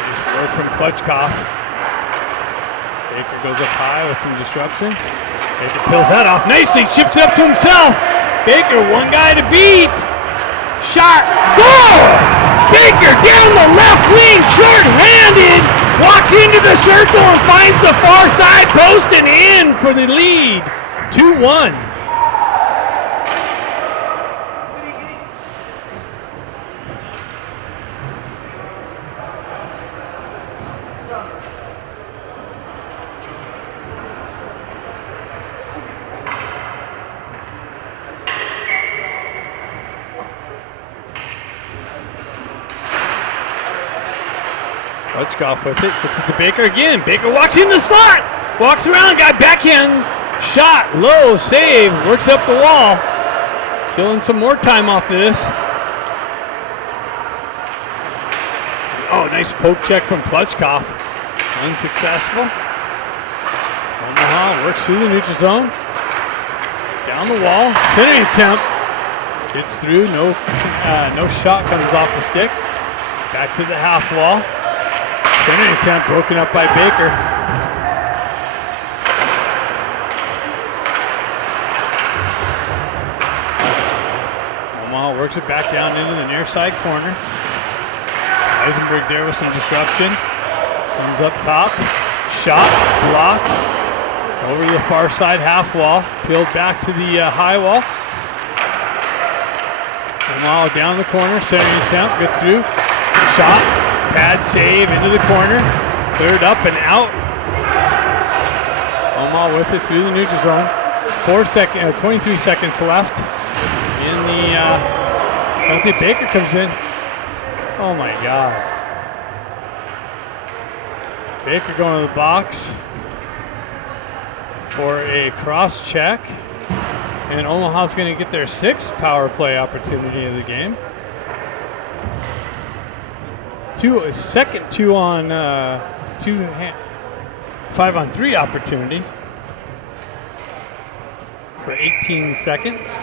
Nice work from Klitschkoff. Baker goes up high with some disruption. Baker peels that off nicely, chips it up to himself. Baker, one guy to beat. Shot, goal! Baker down the left wing, short-handed, walks into the circle and finds the far side post and in for the lead. 2-1. Klitschkoff with it, gets it to Baker again. Baker walks in the slot, walks around, got backhand shot, low, save, works up the wall. Killing some more time off of this. Oh, nice poke check from Klitschkoff. Unsuccessful. Omaha works through the neutral zone. Down the wall. Centering attempt. Gets through. No shot comes off the stick. Back to the half wall. Centering attempt broken up by Baker. Omaha works it back down into the near side corner. Eisenberg there with some disruption. Comes up top. Shot blocked. Over to the far side half wall. Peeled back to the high wall. Omaha down the corner. Centering attempt. Gets through. Shot. Pad save into the corner. Cleared up and out. Omaha with it through the neutral zone. 23 seconds left in the penalty. Baker comes in. Oh my God. Baker going to the box for a cross check. And Omaha's going to get their 6th power play opportunity of the game. Second 5-on-3 opportunity for 18 seconds.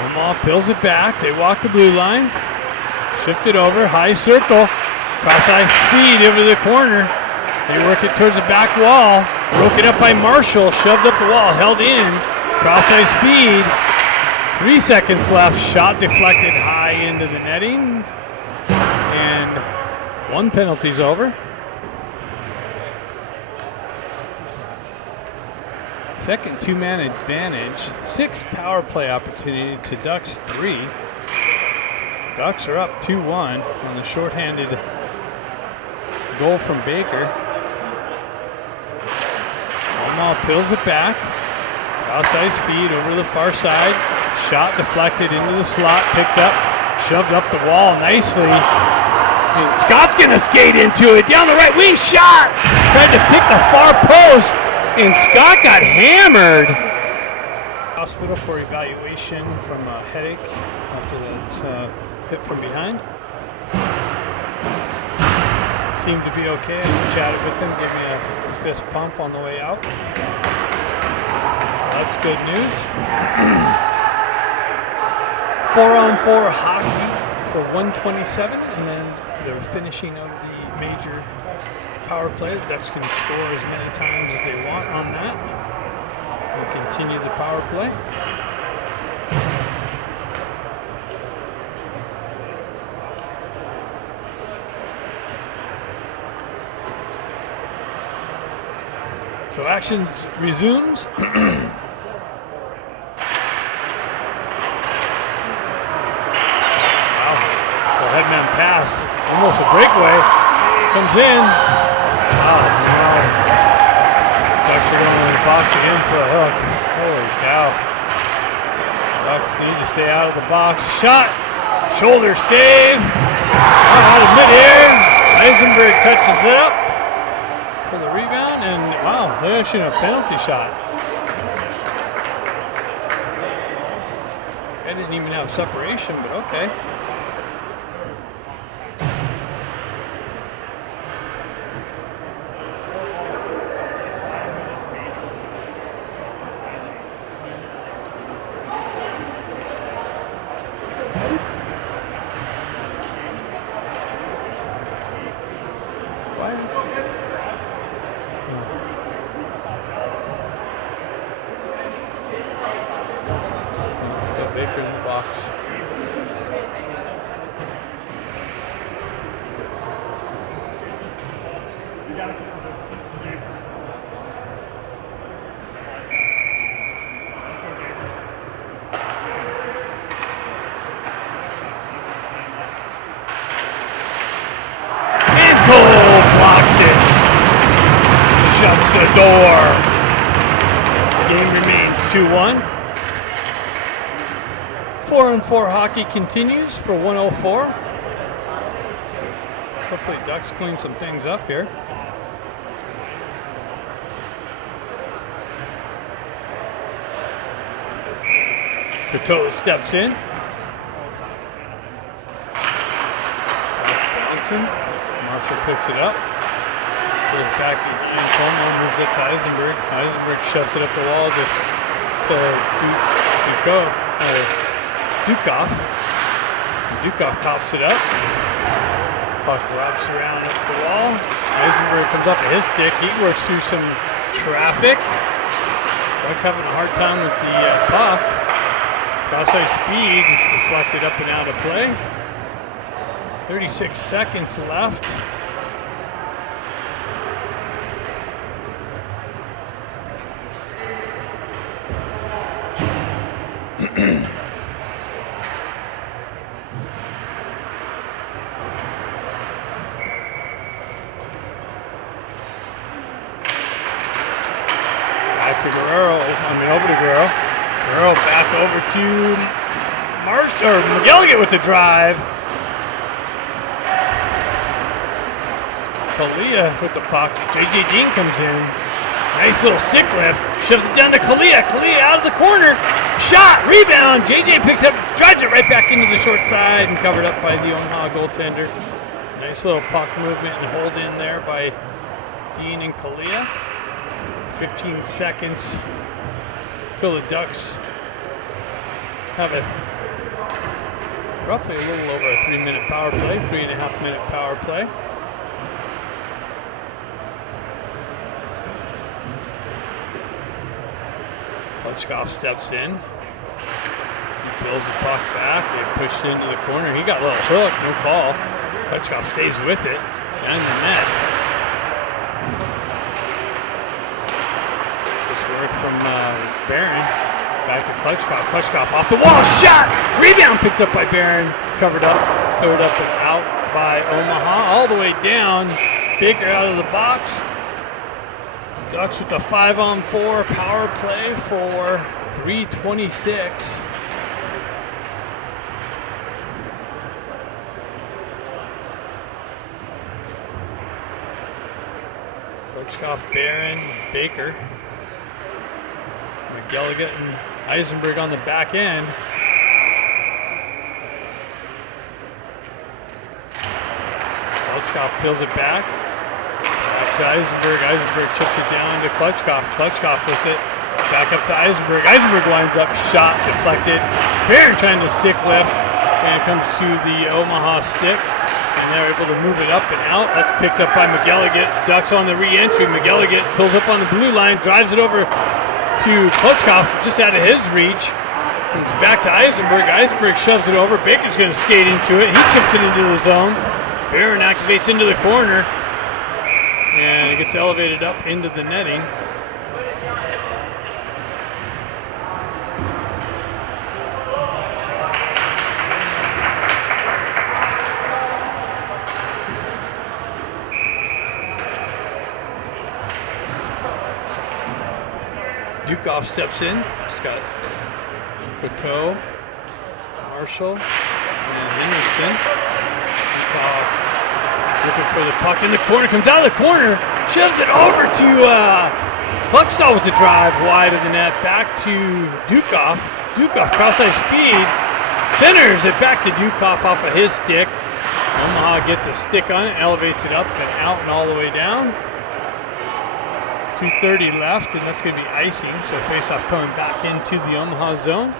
Omaha peels it back. They walk the blue line. Shift it over. High circle. Cross-ice speed over the corner. They work it towards the back wall. Broken up by Marshall. Shoved up the wall. Held in. Cross-ice feed. 3 seconds left. Shot deflected high into the netting. And 1 penalty's over. Second 2-man advantage. 6th power play opportunity to Ducks 3. Ducks are up 2-1 on the shorthanded goal from Baker. Omaha peels it back. Cross-ice feed over the far side. Shot deflected into the slot. Picked up. Shoved up the wall nicely. And Scott's going to skate into it. Down the right wing. Shot! Tried to pick the far post. And Scott got hammered. Hospital for evaluation from a headache after that hit from behind. Seemed to be okay. I chatted with him, gave me a fist pump on the way out. So that's good news. 4-on-4 hockey for 127, and then they're finishing of the major power play. The Ducks can score as many times as they want on that and continue the power play. So actions resumes. Wow, the headman pass, almost a breakaway, comes in. Wow, now Ducks are going to the box again for a hook. Holy cow. Ducks need to stay out of the box. Shot, shoulder save, out of midair. Eisenberg touches it up for the rebound, and wow, they're actually a penalty shot. I didn't even have separation, but okay. Baker in the box. And Cole blocks it. Shuts the door. Game remains 2-1. 4-on-4 hockey continues for 104. Hopefully Ducks clean some things up here. Coteau steps in. Johnson, Marshall picks it up. Goes back behind Como, moves up to Eisenberg. Eisenberg shoves it up the wall just to Dukoff. Dukoff cops it up. Puck wraps around up the wall. Eisenberg comes off of his stick. He works through some traffic. Ducks having a hard time with the puck. Cross-ice feed is deflected up and out of play. 36 seconds left. Over to Guerrero. Guerrero back over to McGilligan with the drive. Kalia with the puck. J.J. Dean comes in. Nice little stick lift. Shoves it down to Kalia. Kalia out of the corner. Shot. Rebound. J.J. picks up. Drives it right back into the short side and covered up by the Omaha goaltender. Nice little puck movement and hold in there by Dean and Kalia. 15 seconds. Till the Ducks have roughly a little over a 3-minute power play, 3.5-minute power play. Klitschko steps in. He pulls the puck back. They push it into the corner. He got a little hook, no call. Klitschko stays with it. Down the net. From Barron, back to Klitschko. Klitschko off the wall, shot! Rebound picked up by Barron, covered up, third up and out by Omaha, all the way down. Baker out of the box. Ducks with the 5-on-4 power play for 3:26. Klitschko, Barron, Baker. McGilligan and Eisenberg on the back end. Klitschko peels it back. Back to Eisenberg. Eisenberg chips it down to Klitschko. Klitschko with it. Back up to Eisenberg. Eisenberg winds up. Shot deflected. Barron trying to stick lift. And it comes to the Omaha stick. And they're able to move it up and out. That's picked up by McGilligan. Ducks on the re-entry. McGilligan pulls up on the blue line. Drives it over to Klitschko, just out of his reach. Comes back to Eisenberg. Eisenberg shoves it over. Baker's going to skate into it. He chips it into the zone. Barron activates into the corner. And it gets elevated up into the netting. Dukoff steps in. He's got Coteau, Marshall, and Henriksen. Looking for the puck in the corner. Comes out of the corner. Shoves it over to Pluckstall with the drive wide of the net. Back to Dukoff. Dukoff cross-ice feed. Centers it back to Dukoff off of his stick. Omaha gets a stick on it. Elevates it up and out and all the way down. 2:30 left, and that's going to be icing, so face-off coming back into the Omaha zone.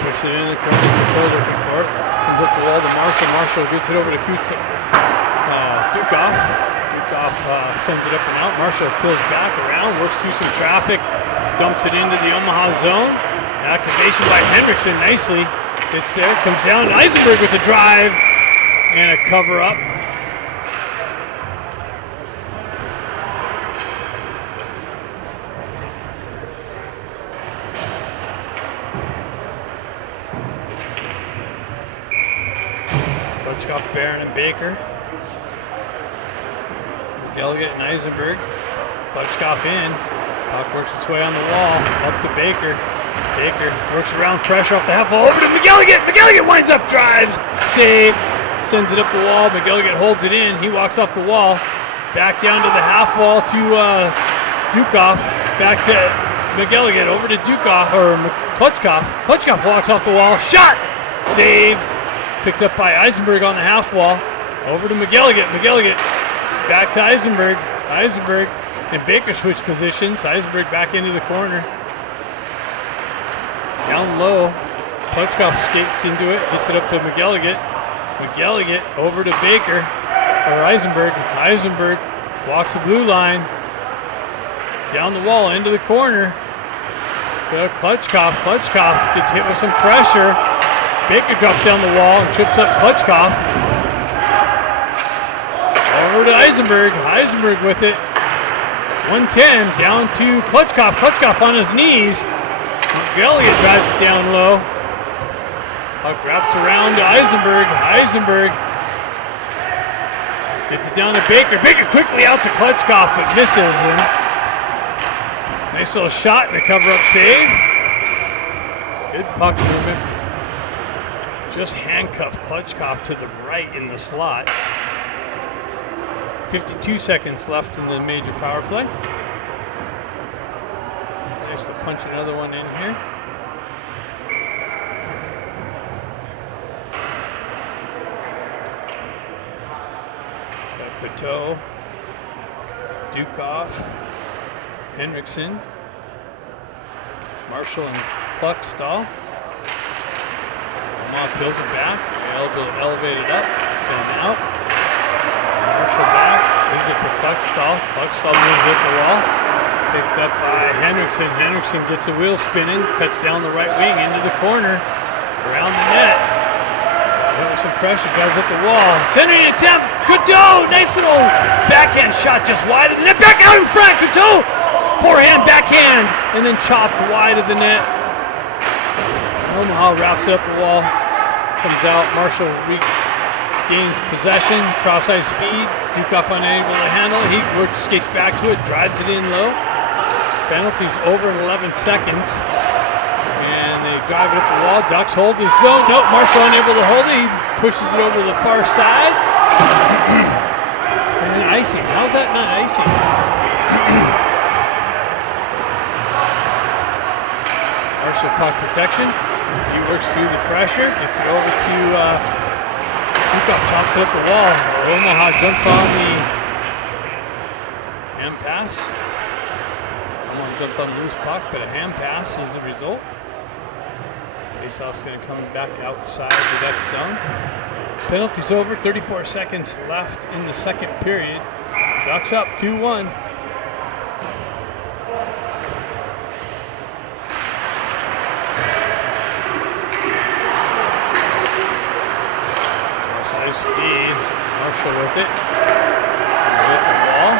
Push it in the corner, control looking for it. Comes up the wall to Marshall. Marshall gets it over to Dukoff. Sends it up and out. Marshall pulls back around, works through some traffic, dumps it into the Omaha zone. Activation by Henriksen nicely. It's there, comes down. Eisenberg with the drive and a cover up. Klitschko, Barron, and Baker. Gilgit and Eisenberg. Klitschko in. Puck works its way on the wall. Up to Baker. Baker works around, pressure off the half wall. Over to McGilligan. McGilligan winds up, drives. Save. sends it up the wall. McGilligan holds it in. He walks off the wall. Back down to the half wall to Dukoff. Back to McGilligan. Over to Dukoff, or Klutchkov. Klutchkov walks off the wall. Shot! Save. Picked up by Eisenberg on the half wall. Over to McGilligan. McGilligan. Back to Eisenberg. Eisenberg and Baker switch positions. Eisenberg back into the corner. Down low. Klutchkov skates into it. Gets it up to McGilligan. McGilligan over to Baker. Or Eisenberg. Eisenberg walks the blue line. Down the wall into the corner. To Klutchkov. Klutchkov gets hit with some pressure. Baker drops down the wall and trips up Klutchkov. Over to Eisenberg. Eisenberg with it. 110 down to Klutchkov. Klutchkov on his knees. McGilligan drives it down low. Puck wraps around to Eisenberg. Eisenberg gets it down to Baker. Baker quickly out to Klutchkov, but misses him. Nice little shot and a cover-up save. Good puck movement. Just handcuffed Klutchkov to the right in the slot. 52 seconds left in the major power play. Nice to punch another one in here. Got Coteau, Dukoff, Henriksen, Marshall and Kluckstall. Omaha peels it back, elevated up, and out. Marshall back, leaves it for Kluckstall. Kluckstall moves up the wall. Picked up by Henriksen. Henriksen gets the wheel spinning, cuts down the right wing into the corner, around the net. Hit with some pressure, drives up the wall. Centering attempt, Coteau, nice little backhand shot just wide of the net. Back out in front, Coteau! Forehand, backhand, and then chopped wide of the net. Omaha wraps it up the wall, comes out. Marshall gains possession, cross-ice feed. Dukoff unable to handle it. He skates back to it, drives it in low. Penalties over in 11 seconds. And they drive it up the wall. Ducks hold the zone. Nope, Marshall unable to hold it. He pushes it over to the far side. And then icing. How's that not icing? Marshall puck protection. He works through the pressure. Gets it over to Dukoff, chops it up the wall. Omaha jumps on the hand pass. Omaha jumped on the loose puck, but a hand pass is the result. Faceoff's going to come back outside the deck zone. Penalty's over. 34 seconds left in the second period. Ducks up 2-1. Speed. Marshall with it. Hit the wall.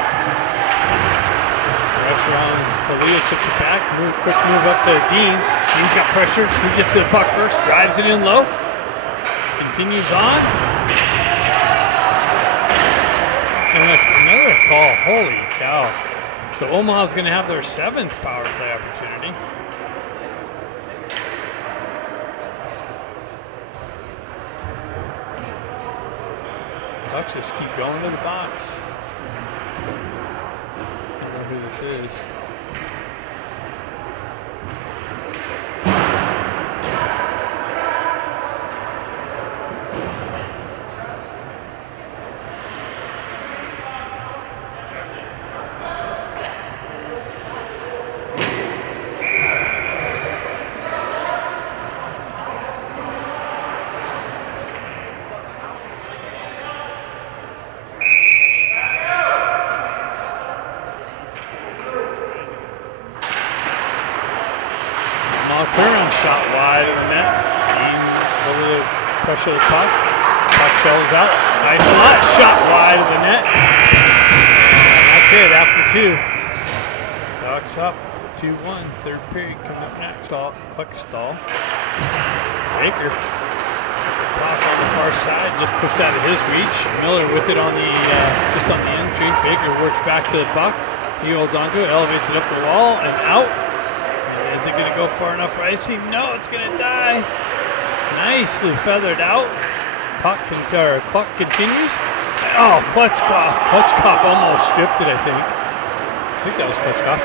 Pressure on Kalia, chips it back. Quick move up to Dean. Dean's got pressure. He gets to the puck first, drives it in low. Continues on. And another call. Holy cow. So Omaha's going to have their 7th power play opportunity. Bucks just keep going to the box. I don't know who this is. Turnaround shot wide of the net. Dean over the pressure of the puck. Puck shells out. Nice shot wide of the net. And that's it after 2. Ducks up 2-1. Third period coming up next. Kluckstall. Baker. The puck on the far side, just pushed out of his reach. Miller with it on the just on the entry. Baker works back to the puck. He holds onto it, elevates it up the wall and out. Is it going to go far enough for icing? No, it's going to die. Nicely feathered out clock continues. Oh, Klutchkov almost stripped it, I think that was Klutchkov.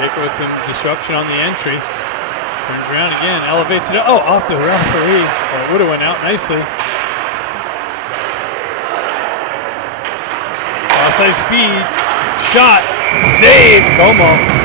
Baker with some disruption on the entry. Turns around again, elevates it up. Oh, off the referee. Well, it would have went out nicely. Outside speed, shot, save, Como.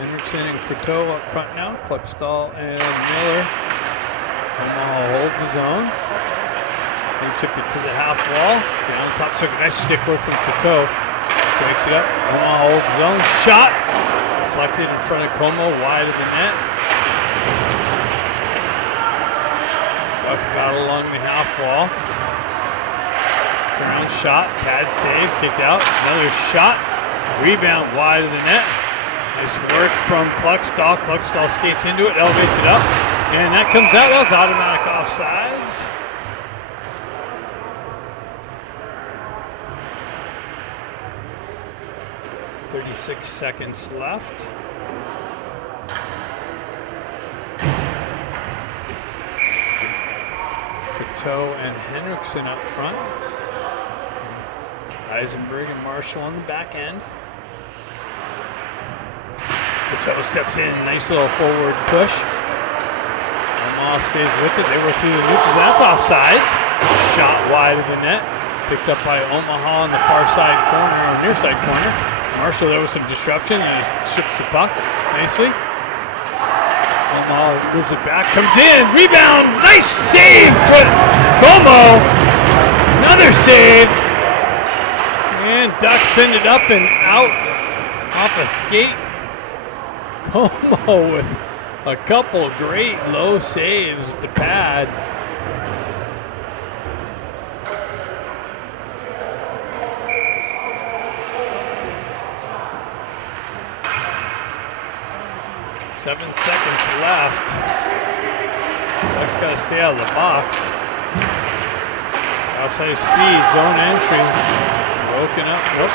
Hendrickson and Croteau up front now. Kluckstall and Miller. Omaha holds his own. They chip it to the half wall. Down top circle. Nice stick work from Croteau. Breaks it up. Omaha holds his own. Shot. Deflected in front of Como. Wide of the net. Bucks battle along the half wall. Turn around shot. Pad save. Kicked out. Another shot. Rebound wide of the net. Nice work from Kluckstall. Kluckstall skates into it, elevates it up, and that comes out. That was automatic offsides. .36 seconds left. Croteau and Hendrickson up front. Eisenberg and Marshall on the back end. Croteau steps in, nice little forward push. Omaha stays with it. They were through the neutral. That's offsides. Shot wide of the net. Picked up by Omaha on the far side corner, or near side corner. Marshall, there was some disruption, and he strips the puck nicely. Omaha moves it back, comes in, rebound, nice save. Como, another save. And Ducks send it up and out off a skate. Como with a couple great low saves at the pad. Seven seconds left. Ducks got to stay out of the box. Outside speed, zone entry. Broken up. Whoop.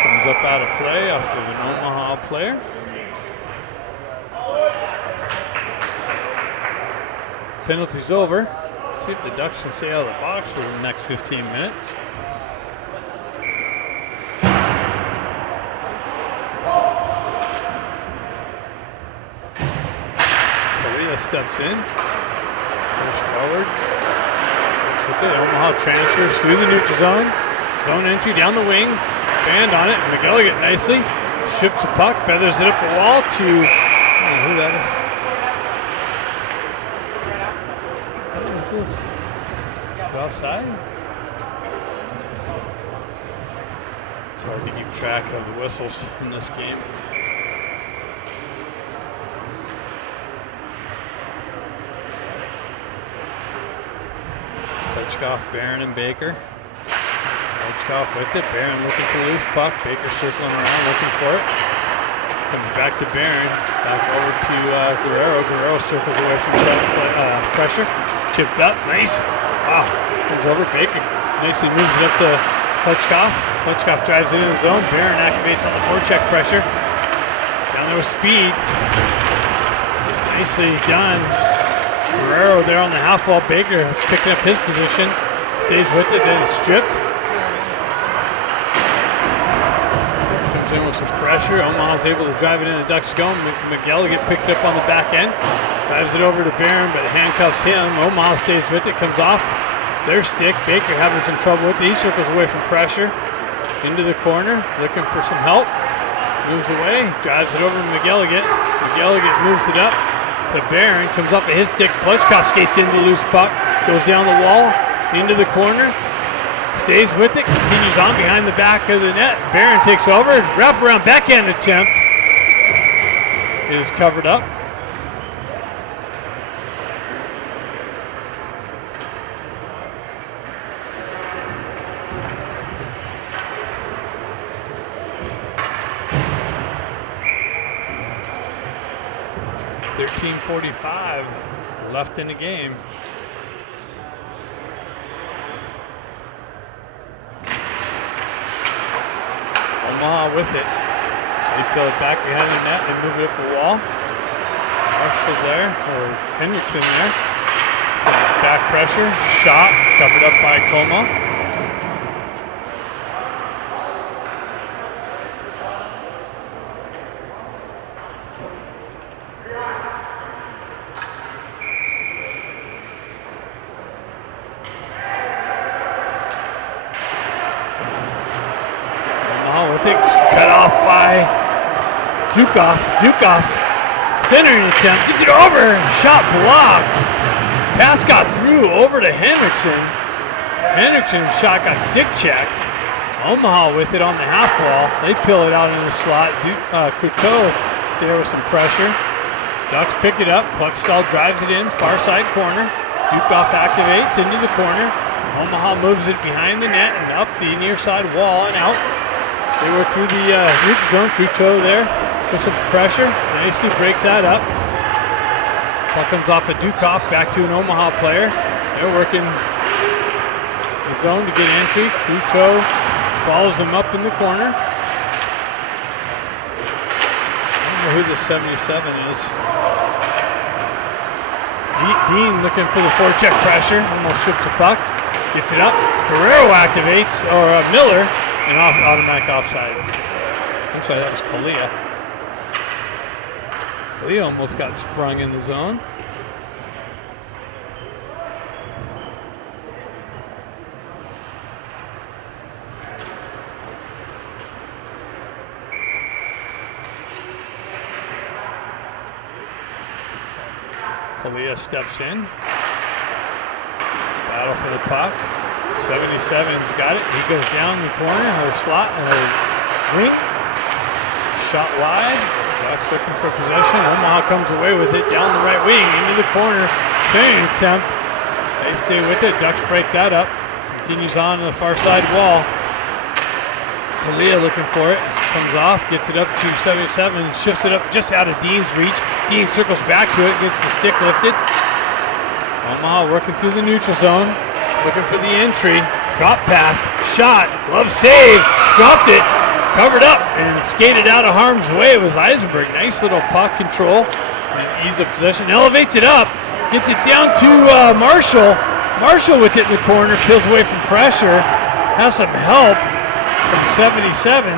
Comes up out of play off of an Omaha player. Penalty's over. Let's see if the Ducks can stay out of the box for the next 15 minutes. Steps in, goes forward. Okay, Omaha transfers through the neutral zone. Zone entry down the wing. Band on it. McGilligan nicely strips the puck, feathers it up the wall to. I don't know who that is. What is this? Is it offside? It's hard to keep track of the whistles in this game. Klutchkov, Barron, and Baker. Klutchkov with it. Barron looking for the loose puck. Baker circling around, looking for it. Comes back to Barron. Back over to Guerrero. Guerrero circles away from pressure. Chipped up. Nice. Wow. Comes over. Baker nicely moves it up to Klutchkov. Klutchkov drives it in the zone. Barron activates on the forecheck pressure. Down there with speed. Nicely done. Guerrero there on the half wall. Baker picking up his position. Stays with it, then is stripped. Comes in with some pressure. Omaha's able to drive it in the Ducks' zone. McGilligan picks it up on the back end. Drives it over to Barron, but handcuffs him. Omaha stays with it, comes off their stick. Baker having some trouble with it. He circles away from pressure. Into the corner, looking for some help. Moves away, drives it over to McGilligan. McGilligan moves it up to Barron, comes up at his stick. Klutchkov skates into the loose puck, goes down the wall, into the corner, stays with it, continues on behind the back of the net. Barron takes over, wraparound backhand attempt is covered up. 13:45 left in the game. Omaha with it. They peel it back behind the net and move it up the wall. Marshall there, or Hendrickson there. So back pressure, shot, covered up by Como. Cut off by Dukoff. Centering attempt. Gets it over. Shot blocked. Pass got through over to Hendrickson. Hendrickson's shot got stick checked. Omaha with it on the half wall. They peel it out in the slot. Couteau there with some pressure. Ducks pick it up. Cluckstall drives it in. Far side corner. Dukoff activates into the corner. Omaha moves it behind the net and up the near side wall and out. They were through the neutral zone. Couteau there with some pressure. Nicely breaks that up. Ball comes off of Dukoff back to an Omaha player. They're working the zone to get entry. Couteau follows him up in the corner. I don't know who the 77 is. Dean looking for the forecheck pressure. Almost strips the puck. Gets it up. Guerrero activates, or Miller. And automatic offsides. I'm sorry, that was Kalia. Kalia almost got sprung in the zone. Kalia steps in. Battle for the puck. 77's got it. He goes down the corner, her slot, and her wing. Shot wide. Ducks looking for possession. Omaha comes away with it down the right wing into the corner. Centering attempt. They stay with it. Ducks break that up. Continues on to the far side wall. Kalia looking for it. Comes off, gets it up to 77, shifts it up just out of Dean's reach. Dean circles back to it, gets the stick lifted. Omaha working through the neutral zone. Looking for the entry, drop pass, shot, glove save, dropped it, covered up, and skated out of harm's way. It was Eisenberg. Nice little puck control and ease of possession. Elevates it up, gets it down to Marshall. Marshall with it in the corner, peels away from pressure, has some help from 77.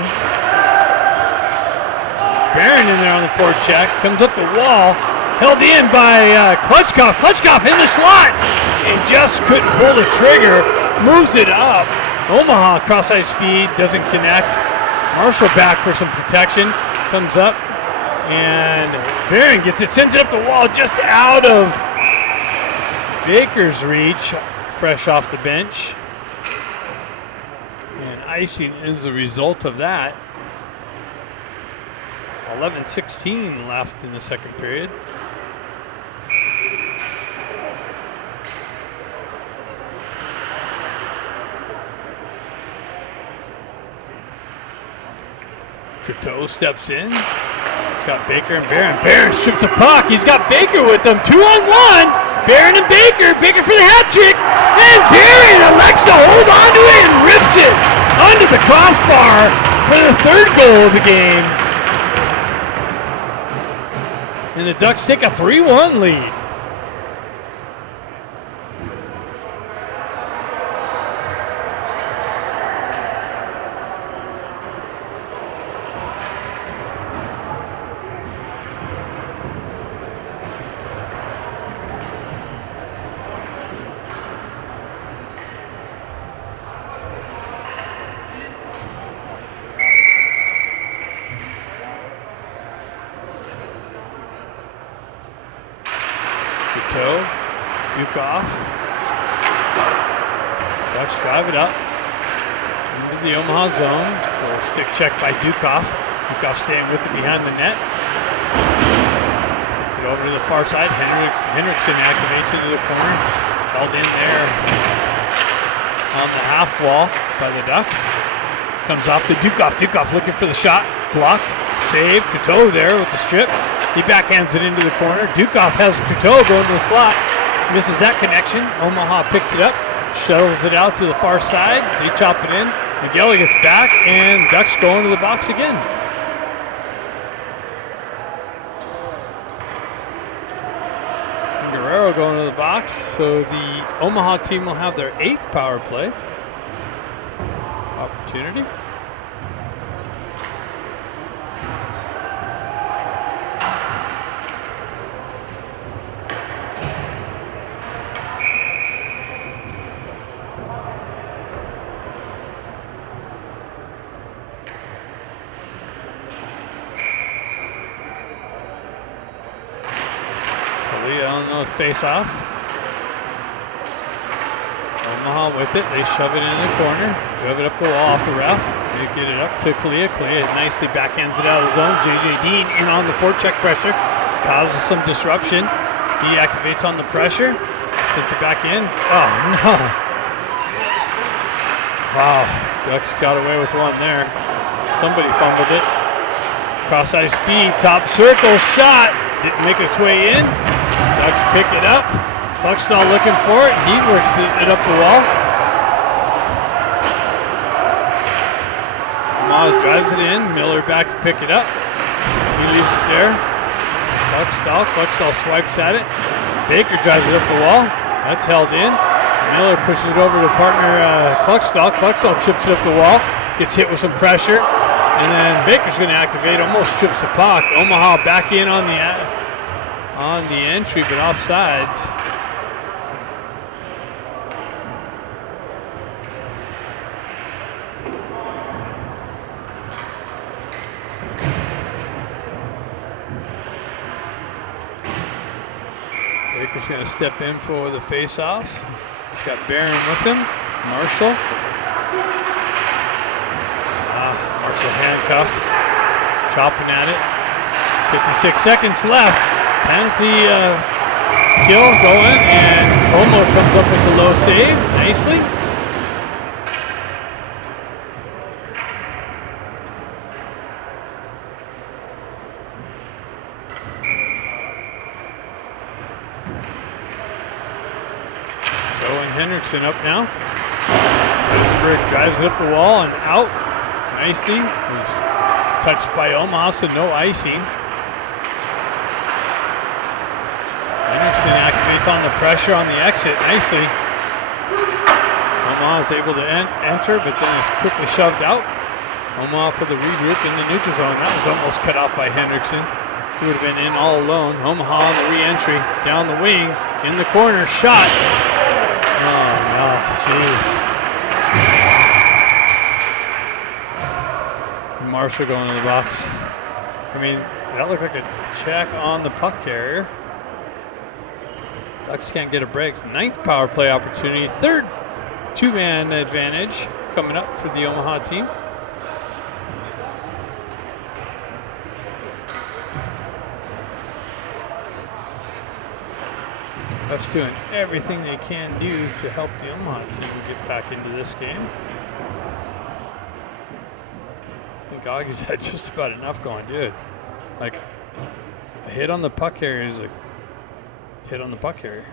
Barron in there on the forecheck, comes up the wall, held in by Klutchkov. Klutchkov in the slot and just couldn't pull the trigger. Moves it up. Omaha cross-ice feed, doesn't connect. Marshall back for some protection. Comes up and Barron gets it, sends it up the wall just out of Baker's reach, fresh off the bench. And icing is the result of that. 11:16 left in the second period. Couteau steps in. He's got Baker and Barron. Barron strips a puck. He's got Baker with them. 2-on-1. Barron and Baker. Baker for the hat trick. And Barron elects to hold on to it and rips it under the crossbar for the third goal of the game. And the Ducks take a 3-1 lead. Dukoff. Ducks drive it up into the Omaha zone. Little stick check by Dukoff. Dukoff staying with it behind the net. Gets it over to the far side. Hendrickson activates into the corner. Held in there on the half wall by the Ducks. Comes off to Dukoff. Dukoff looking for the shot. Blocked. Save. Couteau there with the strip. He backhands it into the corner. Dukoff has Coteau going to the slot. Misses that connection. Omaha picks it up, shuttles it out to the far side. They chop it in. McGilly gets back, and Ducks go into the box again. And Guerrero going to the box. So the Omaha team will have their 8th power play opportunity. Face off. Omaha with it. They shove it in the corner. Shove it up the wall off the ref. They get it up to Kalia. Kalia nicely backhands it out of the zone. JJ Dean in on the forecheck pressure. Causes some disruption. He activates on the pressure. Sent it back in. Oh no. Wow. Ducks got away with one there. Somebody fumbled it. Cross-ice feed. Top circle shot. Didn't make its way in. Ducks pick it up. Cluckstall looking for it. He works it up the wall. Miles drives it in. Miller back to pick it up. He leaves it there. Cluckstall swipes at it. Baker drives it up the wall. That's held in. Miller pushes it over to partner Cluckstall. Cluckstall chips it up the wall. Gets hit with some pressure. And then Baker's going to activate. Almost trips the puck. Omaha back in on the entry, but offsides. Baker's going to step in for the face-off. He's got Barron with him. Marshall. Marshall handcuffed. Chopping at it. 56 seconds left. Penalty kill going, and Como comes up with the low save nicely. Joe and Hendrickson up now. Rosenberg drives it up the wall and out nicely. Was touched by Omaha, so no icing. Activates on the pressure on the exit nicely. Omaha is able to enter, but then is quickly shoved out. Omaha for the regroup in the neutral zone. That was almost cut off by Hendrickson. He would have been in all alone. Omaha on the re-entry, down the wing, in the corner, shot. Oh no, jeez. Marshall going to the box. I mean, that looked like a check on the puck carrier. Ducks can't get a break. 9th power play opportunity. 3rd 2-man advantage coming up for the Omaha team. Ducks doing everything they can do to help the Omaha team get back into this game. I think Augie's had just about enough going, dude. Like, a hit on the puck carrier is a hit on the puck carrier.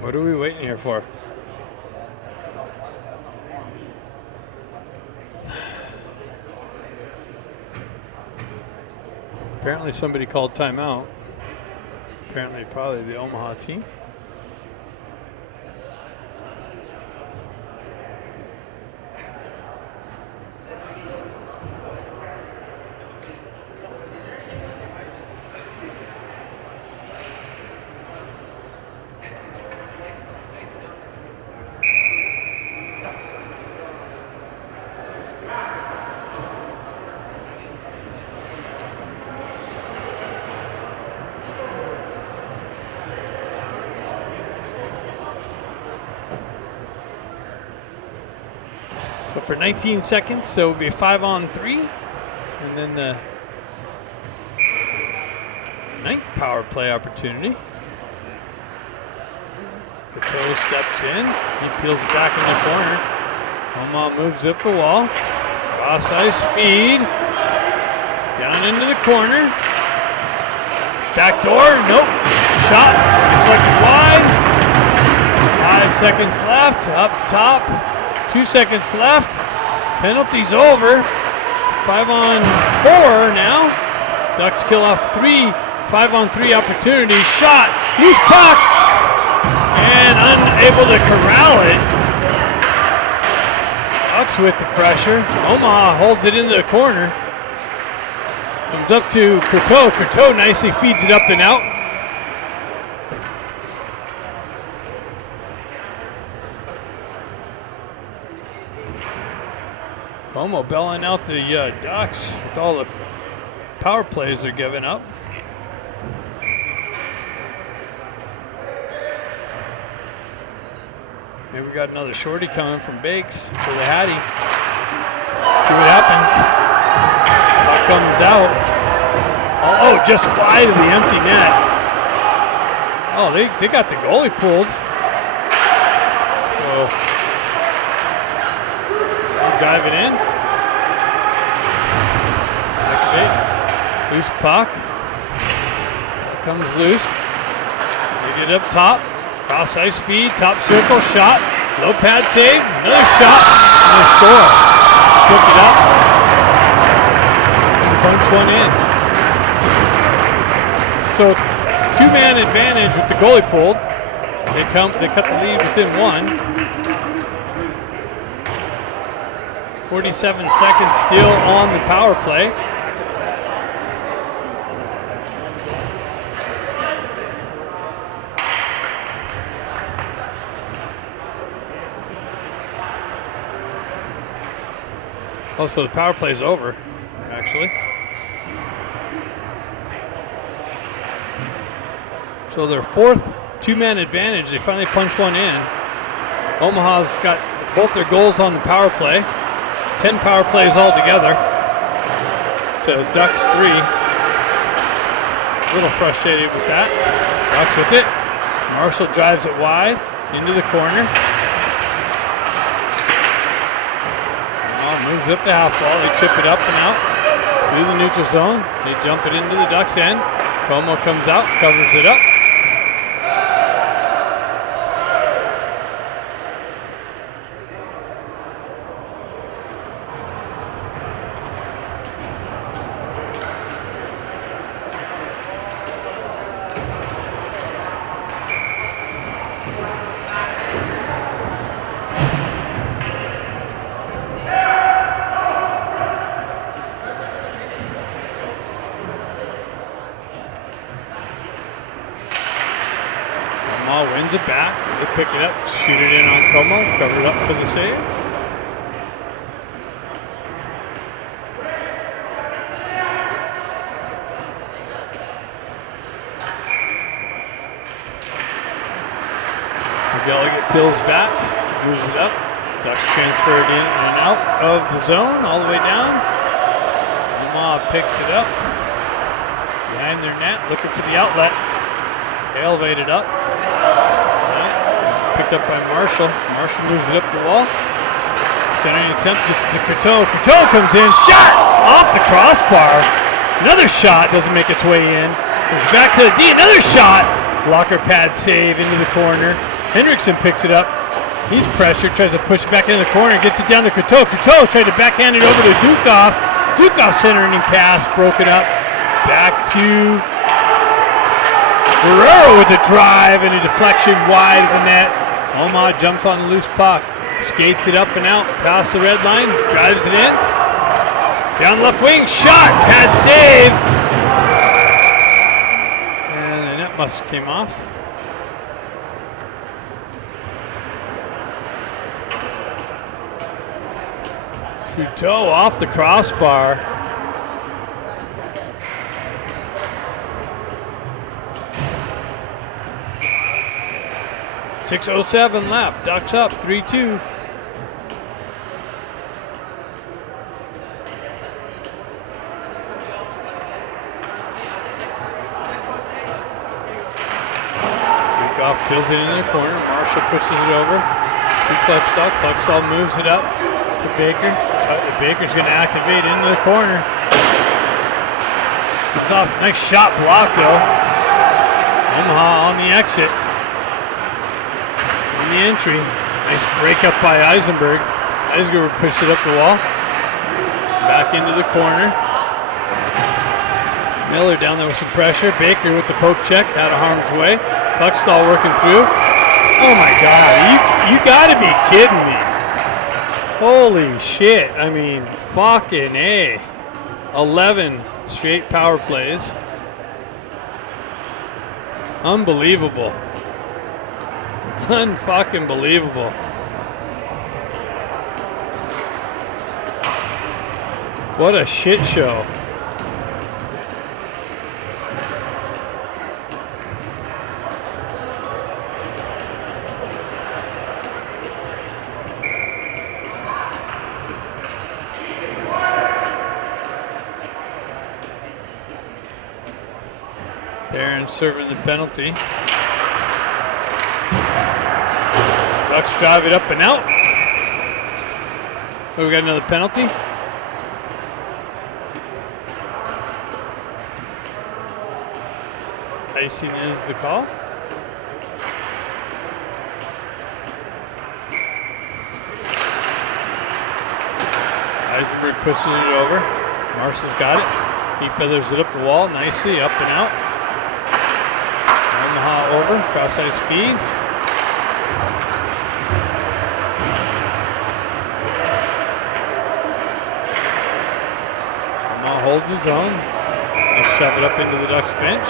What are we waiting here for? Apparently somebody called timeout. Apparently probably the Omaha team. for 19 seconds, so it'll be a 5-on-3. And then the 9th power play opportunity. Coteau steps in. He peels it back in the corner. Omaha moves up the wall. Cross ice feed. Down into the corner. Back door. Nope. Shot. Deflected wide. 5 seconds left. Up top. 2 seconds left. Penalty's over. 5-on-4 now. Ducks kill off 3 5-on-3 opportunities. Shot. Loose puck. And unable to corral it. Ducks with the pressure. Omaha holds it into the corner. Comes up to Coteau. Coteau nicely feeds it up and out. Como bailing out the Ducks with all the power plays they're giving up. Maybe we got another shorty coming from Bakes for the Hattie. See what happens. Puck comes out. Oh, just wide of the empty net. Oh, they got the goalie pulled. So, drive it in. Activate. Loose puck. Puck comes loose. They get up top. Cross ice feed, top circle, shot, low pad save, another shot, and they score. Pick it up, punch one in. So 2-man advantage with the goalie pulled. They cut the lead within 1. 47 seconds still on the power play. Oh, so the power play is over, actually. So their 4th 2-man advantage, they finally punch one in. Omaha's got both their goals on the power play. 10 power plays altogether to Ducks 3. A little frustrated with that. Ducks with it. Marshall drives it wide into the corner. Moves up the half wall. They chip it up and out through the neutral zone. They jump it into the Ducks' end. Como comes out, covers it up. Wins it back. They pick it up, shoot it in on Como, cover it up for the save. McGilligan peels back, moves it up. Ducks transfer it in and out of the zone, all the way down. Omaha picks it up. Behind their net, looking for the outlet. They elevate it up. Picked up by Marshall. Marshall moves it up the wall. Centering attempt gets to Coteau. Coteau comes in. Shot! Off the crossbar. Another shot doesn't make its way in. Goes back to the D. Another shot. Blocker pad save into the corner. Hendrickson picks it up. He's pressured. Tries to push it back into the corner. Gets it down to Coteau. Coteau tried to backhand it over to Dukoff. Dukoff centering pass broken up. Back to Guerrero with a drive and a deflection wide of the net. Omaha jumps on the loose puck, skates it up and out, past the red line, drives it in. Down left wing, shot, pad save. And the net must have came off. Coteau off the crossbar. .607 left. Ducks up 3-2. Klutchkoff peels it into the corner. Marshall pushes it over to Klutchkoff. Klutchkoff moves it up to Baker. Baker's going to activate into the corner. It's off. Nice shot block, though. Omaha on the exit. In the entry. Nice break up by Eisenberg. Eisenberg pushed it up the wall. Back into the corner. Miller down there with some pressure. Baker with the poke check out of harm's way. Klutchkoff working through. Oh my God, you gotta be kidding me. Holy shit, I mean, fucking A. 11 straight power plays. Unbelievable. Unfucking believable. What a shit show. Barron serving the penalty. Ducks drive it up and out. Oh, we got another penalty. Icing is the call. Eisenberg pushes it over. Marshall's got it. He feathers it up the wall nicely, up and out. Omaha over, cross-ice feed. Omaha holds his own. They shove it up into the Ducks bench.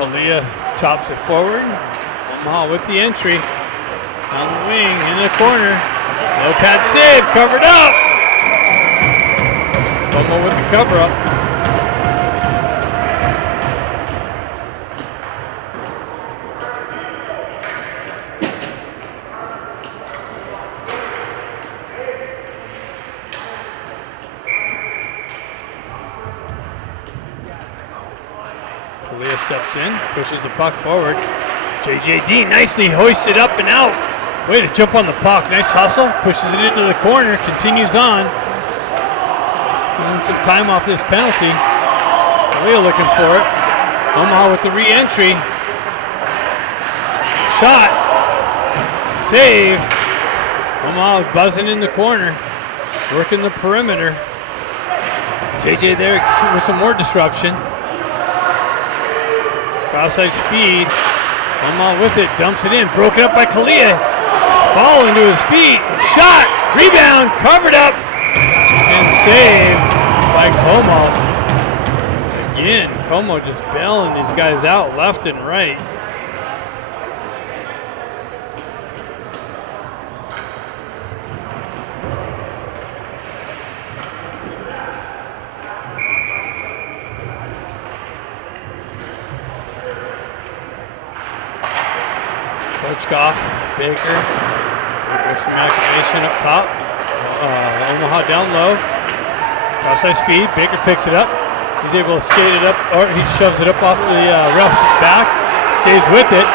Kalia chops it forward. Omaha with the entry. On the wing, in the corner. Low pad save, covered up. Omaha with the cover up. Kalia steps in, pushes the puck forward. JJD nicely hoisted up and out. Way to jump on the puck. Nice hustle. Pushes it into the corner. Continues on. Getting some time off this penalty. Kalia looking for it. Omaha with the re-entry. Shot. Save. Omaha buzzing in the corner. Working the perimeter. JJ there with some more disruption. Cross-ice feed. Omaha with it, dumps it in. Broken up by Kalia. Falling to his feet. Shot. Rebound. Covered up. And saved by Como. Again, Como just bailing these guys out left and right. Klutchkoff, Baker, some activation up top. Omaha down low. Cross-ice feed. Baker picks it up. He's able to skate it up, or he shoves it up off the ref's back. Stays with it.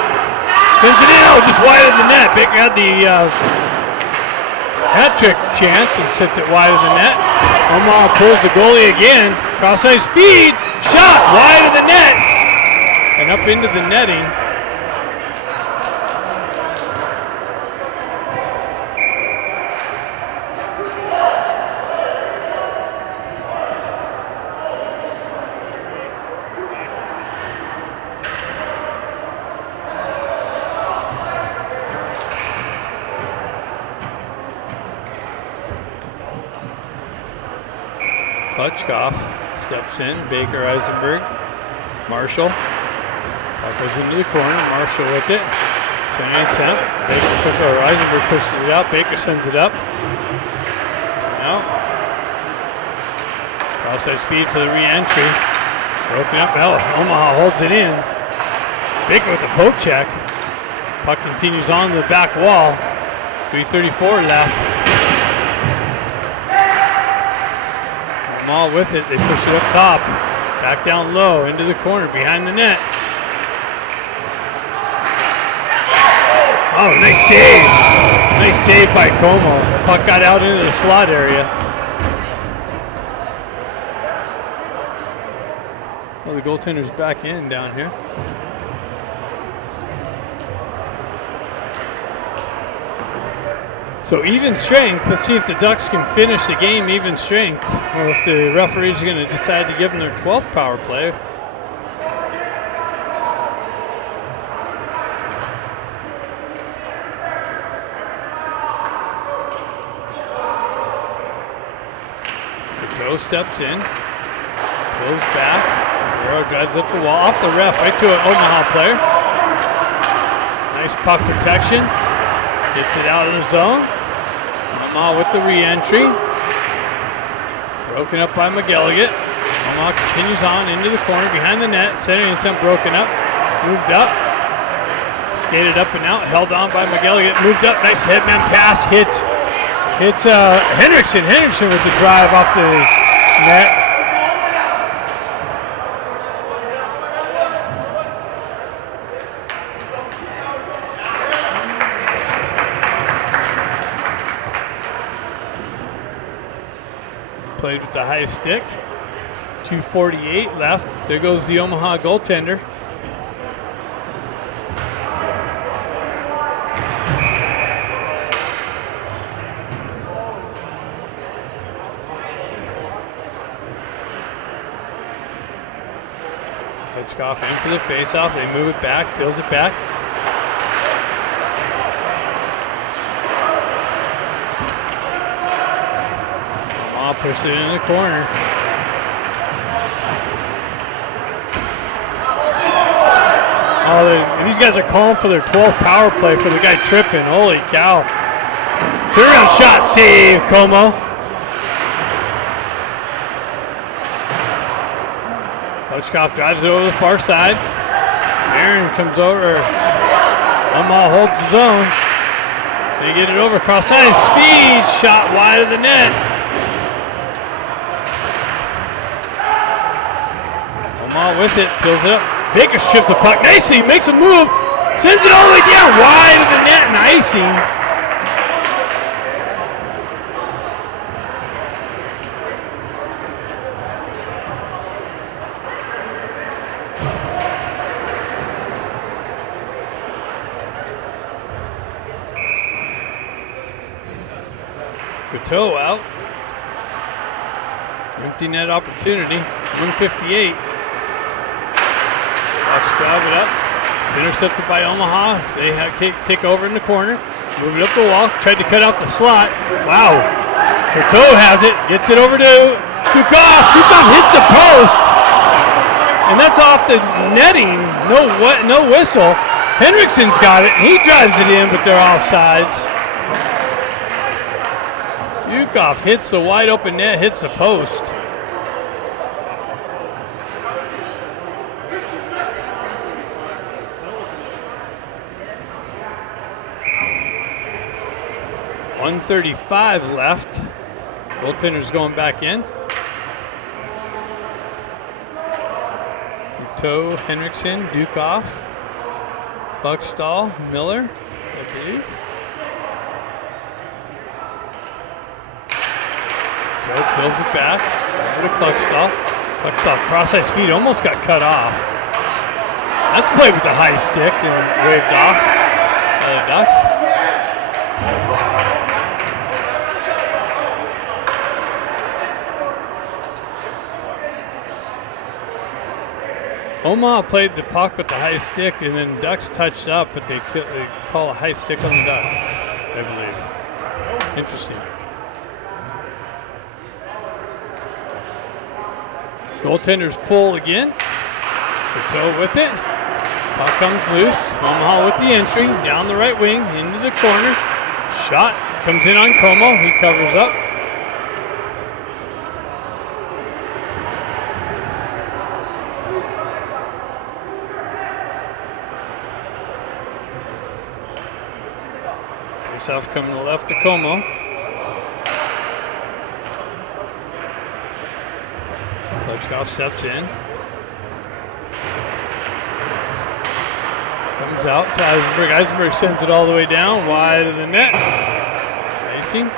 Sends it in. Oh, just wide of the net. Baker had the hat trick chance and sent it wide of the net. Omaha pulls the goalie again. Cross-ice feed. Shot wide of the net and up into the netting. Klutchkoff steps in. Baker, Eisenberg, Marshall. Puck goes into the corner. Marshall with it. Sending it up. Eisenberg pushes it out. Baker sends it up. No. Cross-ice feed for the re-entry. Broken up. Well, Omaha holds it in. Baker with the poke check. Puck continues on to the back wall. 3:34 left. Omaha with it. They push it up top. Back down low into the corner behind the net. Oh, nice save. Nice save by Como. Puck got out into the slot area. Well, the goaltender's back in down here. So even strength. Let's see if the Ducks can finish the game even strength, or if the referees are going to decide to give them their 12th power play. Joe steps in, goes back, Guerrero drives up the wall, off the ref, right to an Omaha player. Nice puck protection, gets it out of the zone. Omaha with the re-entry. Broken up by McGilligan. Omaha continues on into the corner behind the net, setting attempt broken up, moved up, skated up and out, held on by McGilligan, moved up, nice headman pass, hits Henriksen. Henriksen with the drive off the net. Played with the high stick. 2:48 left. There goes the Omaha goaltender. Hitchcock in for the faceoff. They move it back, peels it back. Omaha pushes it in the corner. Oh, these guys are calling for their 12th power play for the guy tripping. Holy cow. Turnaround shot, save, Como. Hitchcock drives it over the far side. Aaron comes over. Omaha holds his own. They get it over cross ice. Speed shot wide of the net. Omaha with it, fills it up. Baker strips the puck nicely, makes a move, sends it all the way down wide of the net and icing. Toe out. Empty net opportunity. 158. Bucks drive it up. It's intercepted by Omaha. They take over in the corner. Move it up the wall. Tried to cut out the slot. Wow. Toe has it. Gets it over to Dukov. Dukov hits the post. And that's off the netting. No whistle. Henriksen's got it. He drives it in, but they're offsides. Dukov hits the wide open net, hits the post. .135 left. Goaltender's going back in. Toe, Henriksen, Dukov, Kluckstall, Miller, I believe. Toe pulls it back over to Kluckstall. Kluckstall cross-ice feed almost got cut off. That's played with the high stick and waved off by the Ducks. Omaha played the puck with the high stick, and then Ducks touched up, but they call a high stick on the Ducks, I believe. Interesting. Goaltenders pull again. Toe with it. Puck comes loose. Omaha with the entry. Down the right wing, into the corner. Shot comes in on Como. He covers up. Face-off coming to the left to Como. Klitschko steps in. Comes out to Eisenberg. Eisenberg sends it all the way down, wide of the net. Racing.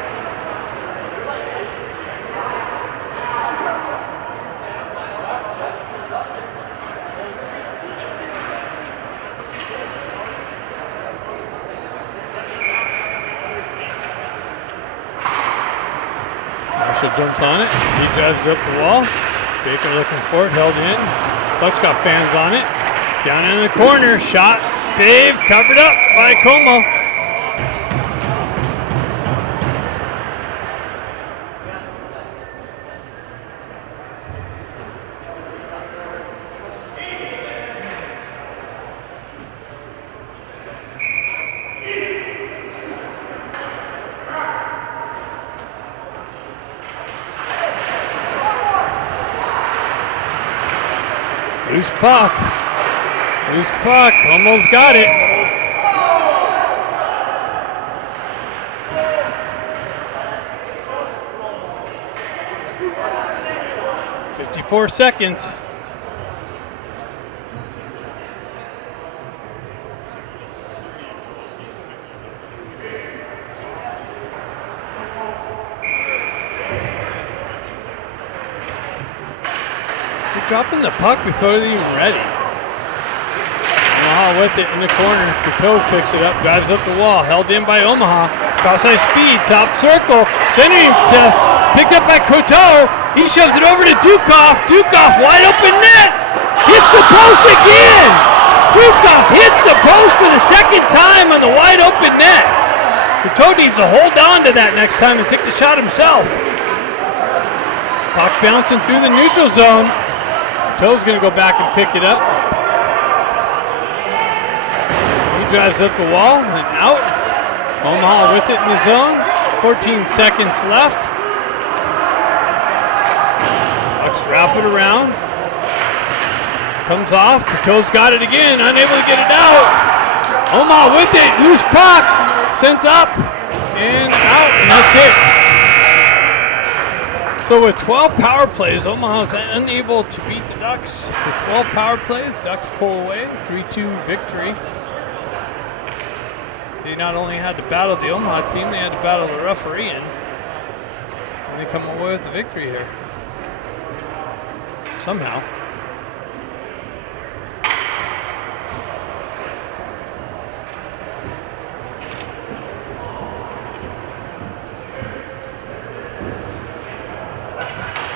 Marshall jumps on it. He drives up the wall. Baker looking for it, held in. Clutch got fans on it. Down in the corner, shot, save, covered up by Como. Loose puck. Loose puck. Almost got it. "54 seconds. Dropping the puck before they're even ready. Omaha with it in the corner. Coteau picks it up, drives up the wall. Held in by Omaha. Cross-ice speed, top circle. Centering test, picked up by Coteau. He shoves it over to Dukoff. Dukoff wide open net. Hits the post again. Dukoff hits the post for the second time on the wide open net. Coteau needs to hold on to that next time and take the shot himself. Puck bouncing through the neutral zone. Toe's going to go back and pick it up. He drives up the wall and out. Omaha with it in the zone. 14 seconds left. Bucks wrap it around. Comes off. Toe's got it again. Unable to get it out. Omaha with it. Loose puck. Sent up and out. And that's it. So with 12 power plays, Omaha is unable to beat the Ducks. With 12 power plays, Ducks pull away, 3-2 victory. They not only had to battle the Omaha team, they had to battle the referee, and they come away with the victory here. Somehow.